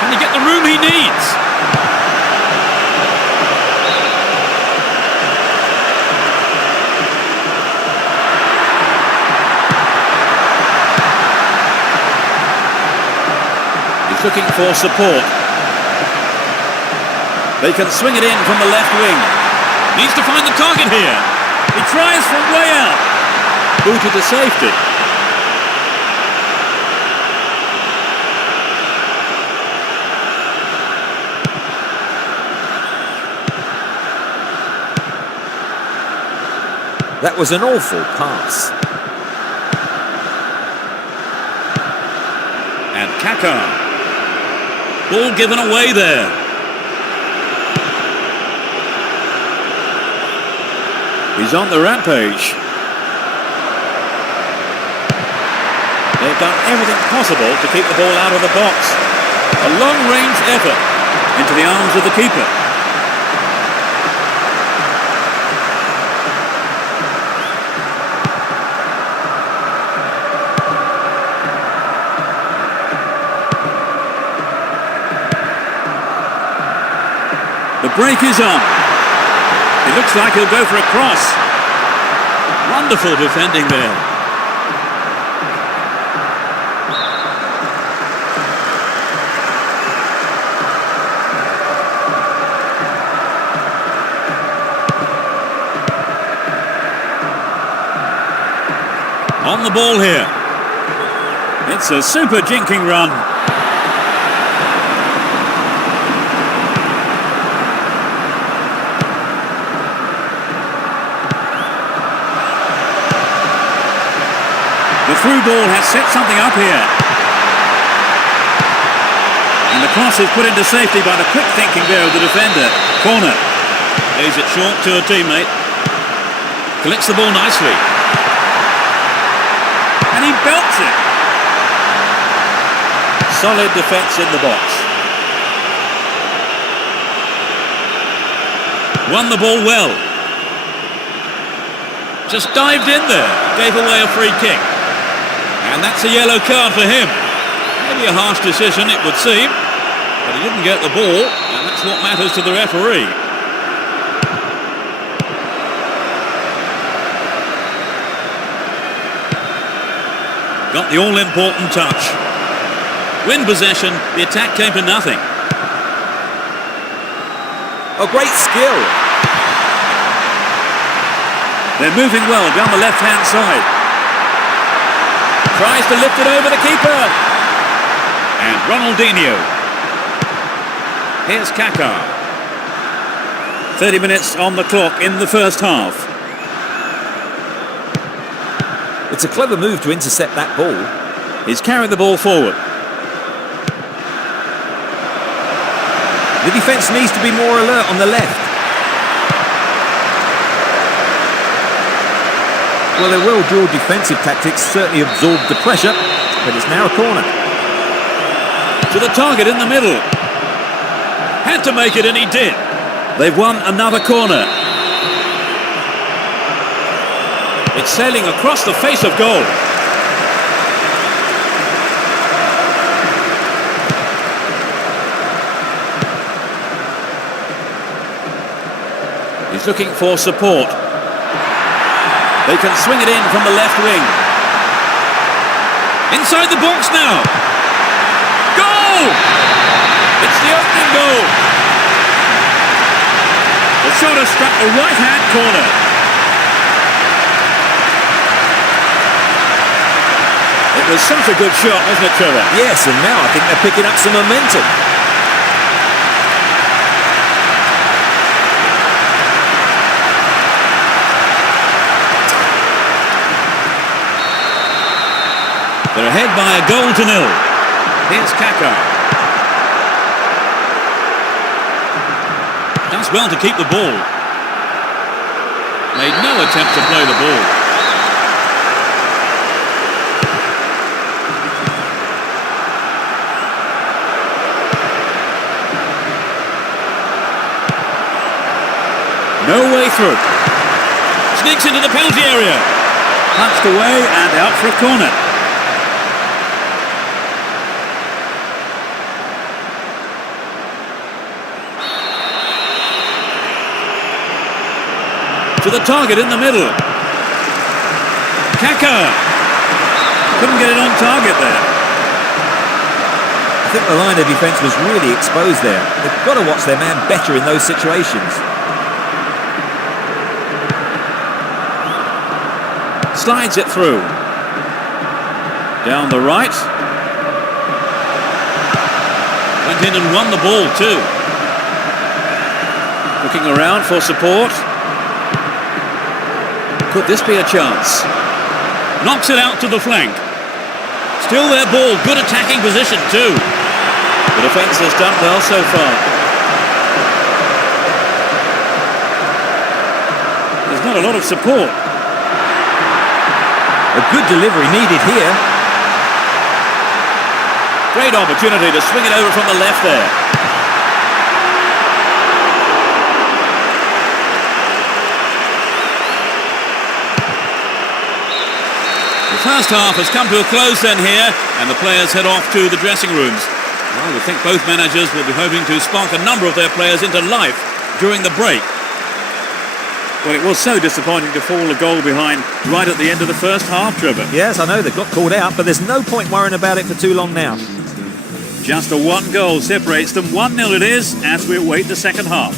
Can he get the room he needs? He's looking for support. They can swing it in from the left wing. Needs to find the target here. He tries from way out. Booted to safety. That was an awful pass. And Kaká. Ball given away there. He's on the rampage. They've done everything possible to keep the ball out of the box. A long-range effort into the arms of the keeper. The break is on. It looks like he'll go for a cross. Wonderful defending there. On the ball here. It's a super jinking run. The through ball has set something up here. And the cross is put into safety by the quick thinking there of the defender. Corner. Lays it short to a teammate. Collects the ball nicely. And he belts it. Solid defence in the box. Won the ball well. Just dived in there. Gave away a free kick. And that's a yellow card for him. Maybe a harsh decision, it would seem. But he didn't get the ball, and that's what matters to the referee. Got the all-important touch. Win possession, the attack came to nothing. A great skill. They're moving well down the left-hand side. Tries to lift it over the keeper. And Ronaldinho. Here's Kaká. 30 minutes on the clock in the first half. It's a clever move to intercept that ball. He's carried the ball forward. The defence needs to be more alert on the left. Well, their well-drilled defensive tactics certainly absorbed the pressure, but it's now a corner. To the target in the middle. Had to make it, and he did. They've won another corner. It's sailing across the face of goal. He's looking for support. They can swing it in from the left wing. Inside the box now. Goal! It's the opening goal. The shot has struck the right-hand corner. It was such a good shot, wasn't it, Trevor? Yes, and now I think they're picking up some momentum. They're ahead by a goal to nil. Here's Kaká. Does well to keep the ball. Made no attempt to play the ball. No way through. Sneaks into the penalty area. Punched away and out for a corner. To the target in the middle. Kaká. Couldn't get it on target there. I think the line of defence was really exposed there. They've got to watch their man better in those situations. Slides it through. Down the right. Went in and won the ball too. Looking around for support. Could this be a chance? Knocks it out to the flank. Still their ball. Good attacking position too. The defence has done well so far. There's not a lot of support. A good delivery needed here. Great opportunity to swing it over from the left there. The first half has come to a close then here, and the players head off to the dressing rooms. I would think both managers will be hoping to spark a number of their players into life during the break. Well, it was so disappointing to fall a goal behind right at the end of the first half, Trevor. Yes, I know, they've got called out, but there's no point worrying about it for too long now. Just a one goal separates them. 1-0 it is as we await the second half.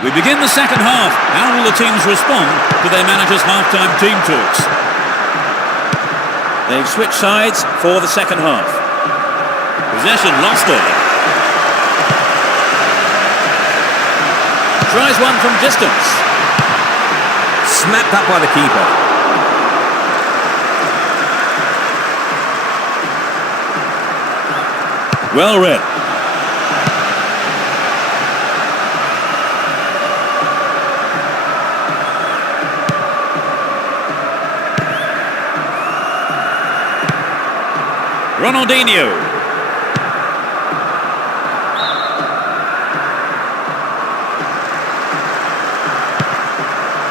We begin the second half. How will the teams respond to their manager's half-time team talks? They've switched sides for the second half. Possession lost there. Tries one from distance. Snapped up by the keeper. Well read. Ronaldinho.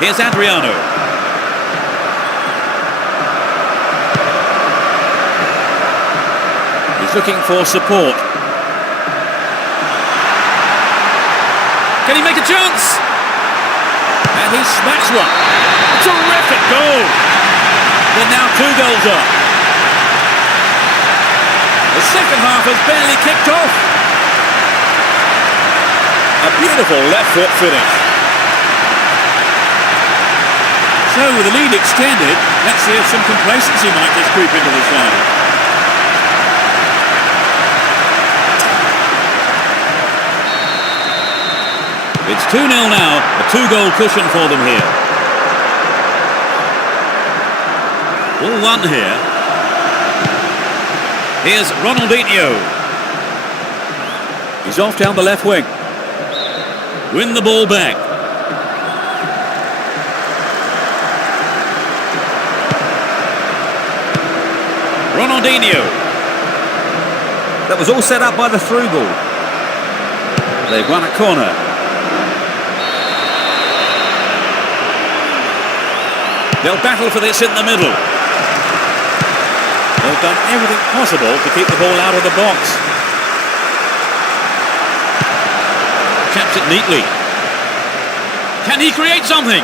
Here's Adriano. He's looking for support. Can he make a chance? And he smacks one. A terrific goal. They're now 2 goals up. The second half has barely kicked off. A beautiful left foot finish. So with the lead extended, let's see if some complacency might just creep into the side. It's 2-0 now, a 2-goal cushion for them here. All one here. Here's Ronaldinho. He's off down the left wing. Win the ball back. Ronaldinho. That was all set up by the through ball. They've won a corner. They'll battle for this in the middle. They've done everything possible to keep the ball out of the box. Chaps it neatly. Can he create something?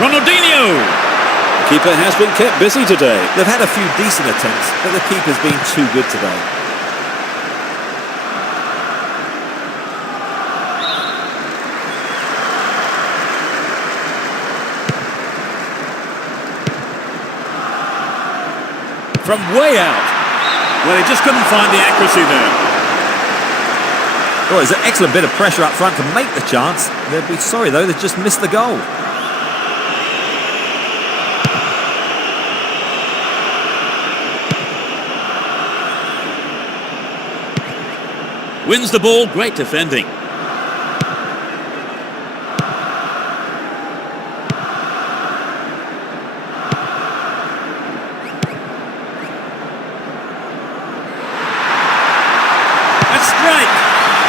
Ronaldinho! The keeper has been kept busy today. They've had a few decent attempts, but the keeper's been too good today. From way out. Well, he just couldn't find the accuracy there. Well, there's an excellent bit of pressure up front to make the chance. They'll be sorry, though, they've just missed the goal. Wins the ball, great defending. That's strike.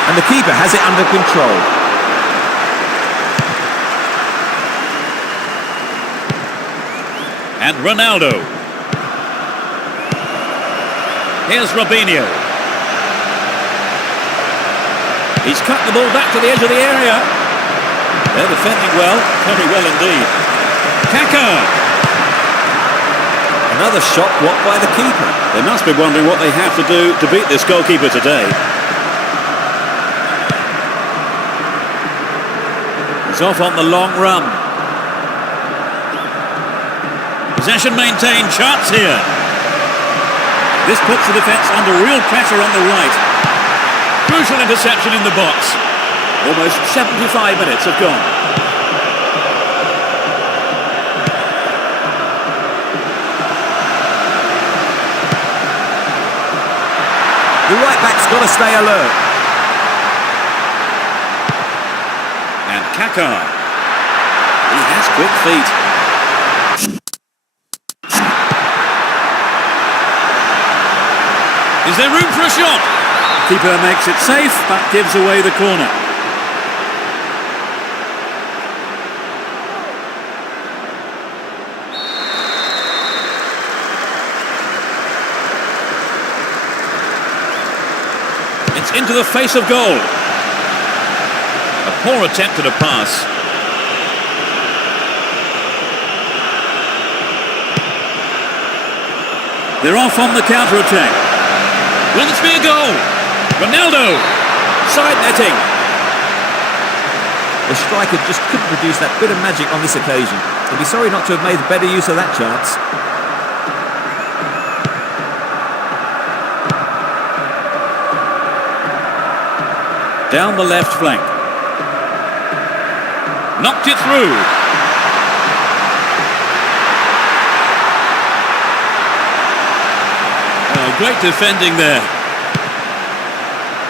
And the keeper has it under control. And Ronaldo. Here's Robinho. He's cut the ball back to the edge of the area. They're defending well, very well indeed. Kaka. Another shot blocked by the keeper. They must be wondering what they have to do to beat this goalkeeper today. He's off on the long run. Possession maintained, chance here. This puts the defence under real pressure on the right. Crucial interception in the box. Almost 75 minutes have gone. The right back's got to stay alert. And Kaka. He has quick feet. Is there room for a shot? Keeper makes it safe, but gives away the corner. It's into the face of goal. A poor attempt at a pass. They're off on the counter-attack. Will this be a goal? Ronaldo, side netting. The striker just couldn't produce that bit of magic on this occasion. He'll be sorry not to have made better use of that chance. Down the left flank. Knocked it through. Oh, great defending there.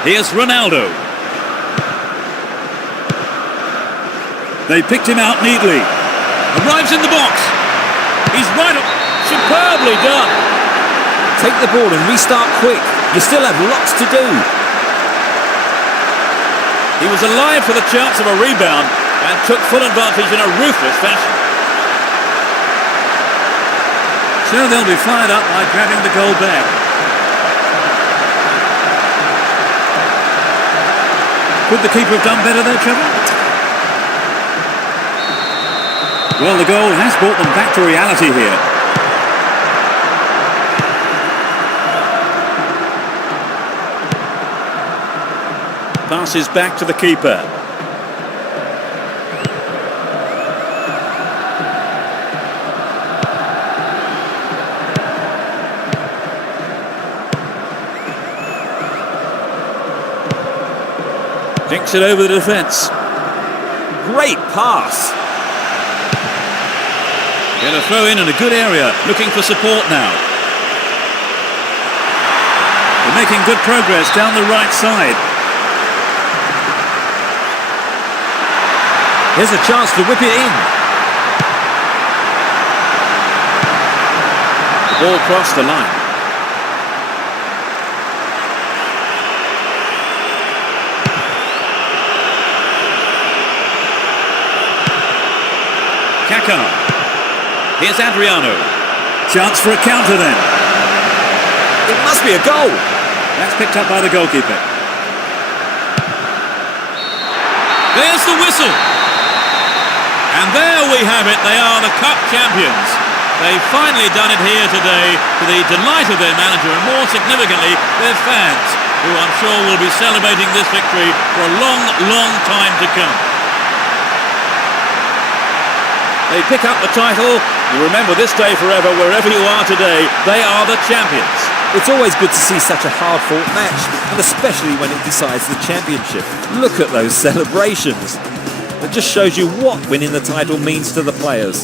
Here's Ronaldo. They picked him out neatly. Arrives in the box. He's right up. Superbly done. Take the ball and restart quick. You still have lots to do. He was alive for the chance of a rebound and took full advantage in a ruthless fashion. So they'll be fired up by grabbing the goal back. Could the keeper have done better there, Trevor? Well, the goal has brought them back to reality here. Passes back to the keeper. Dinks it over the defence. Great pass. Get a throw in a good area, looking for support now. They're making good progress down the right side. Here's a chance to whip it in. The ball crossed the line. Kaka. Here's Adriano. Chance for a counter then. It must be a goal. That's picked up by the goalkeeper. There's the whistle. And there we have it. They are the cup champions. They've finally done it here today to the delight of their manager and more significantly their fans, who I'm sure will be celebrating this victory for a long, long time to come. They pick up the title. You remember this day forever wherever you are today. They are the champions. It's always good to see such a hard-fought match, and especially when it decides the championship. Look at those celebrations. It just shows you what winning the title means to the players.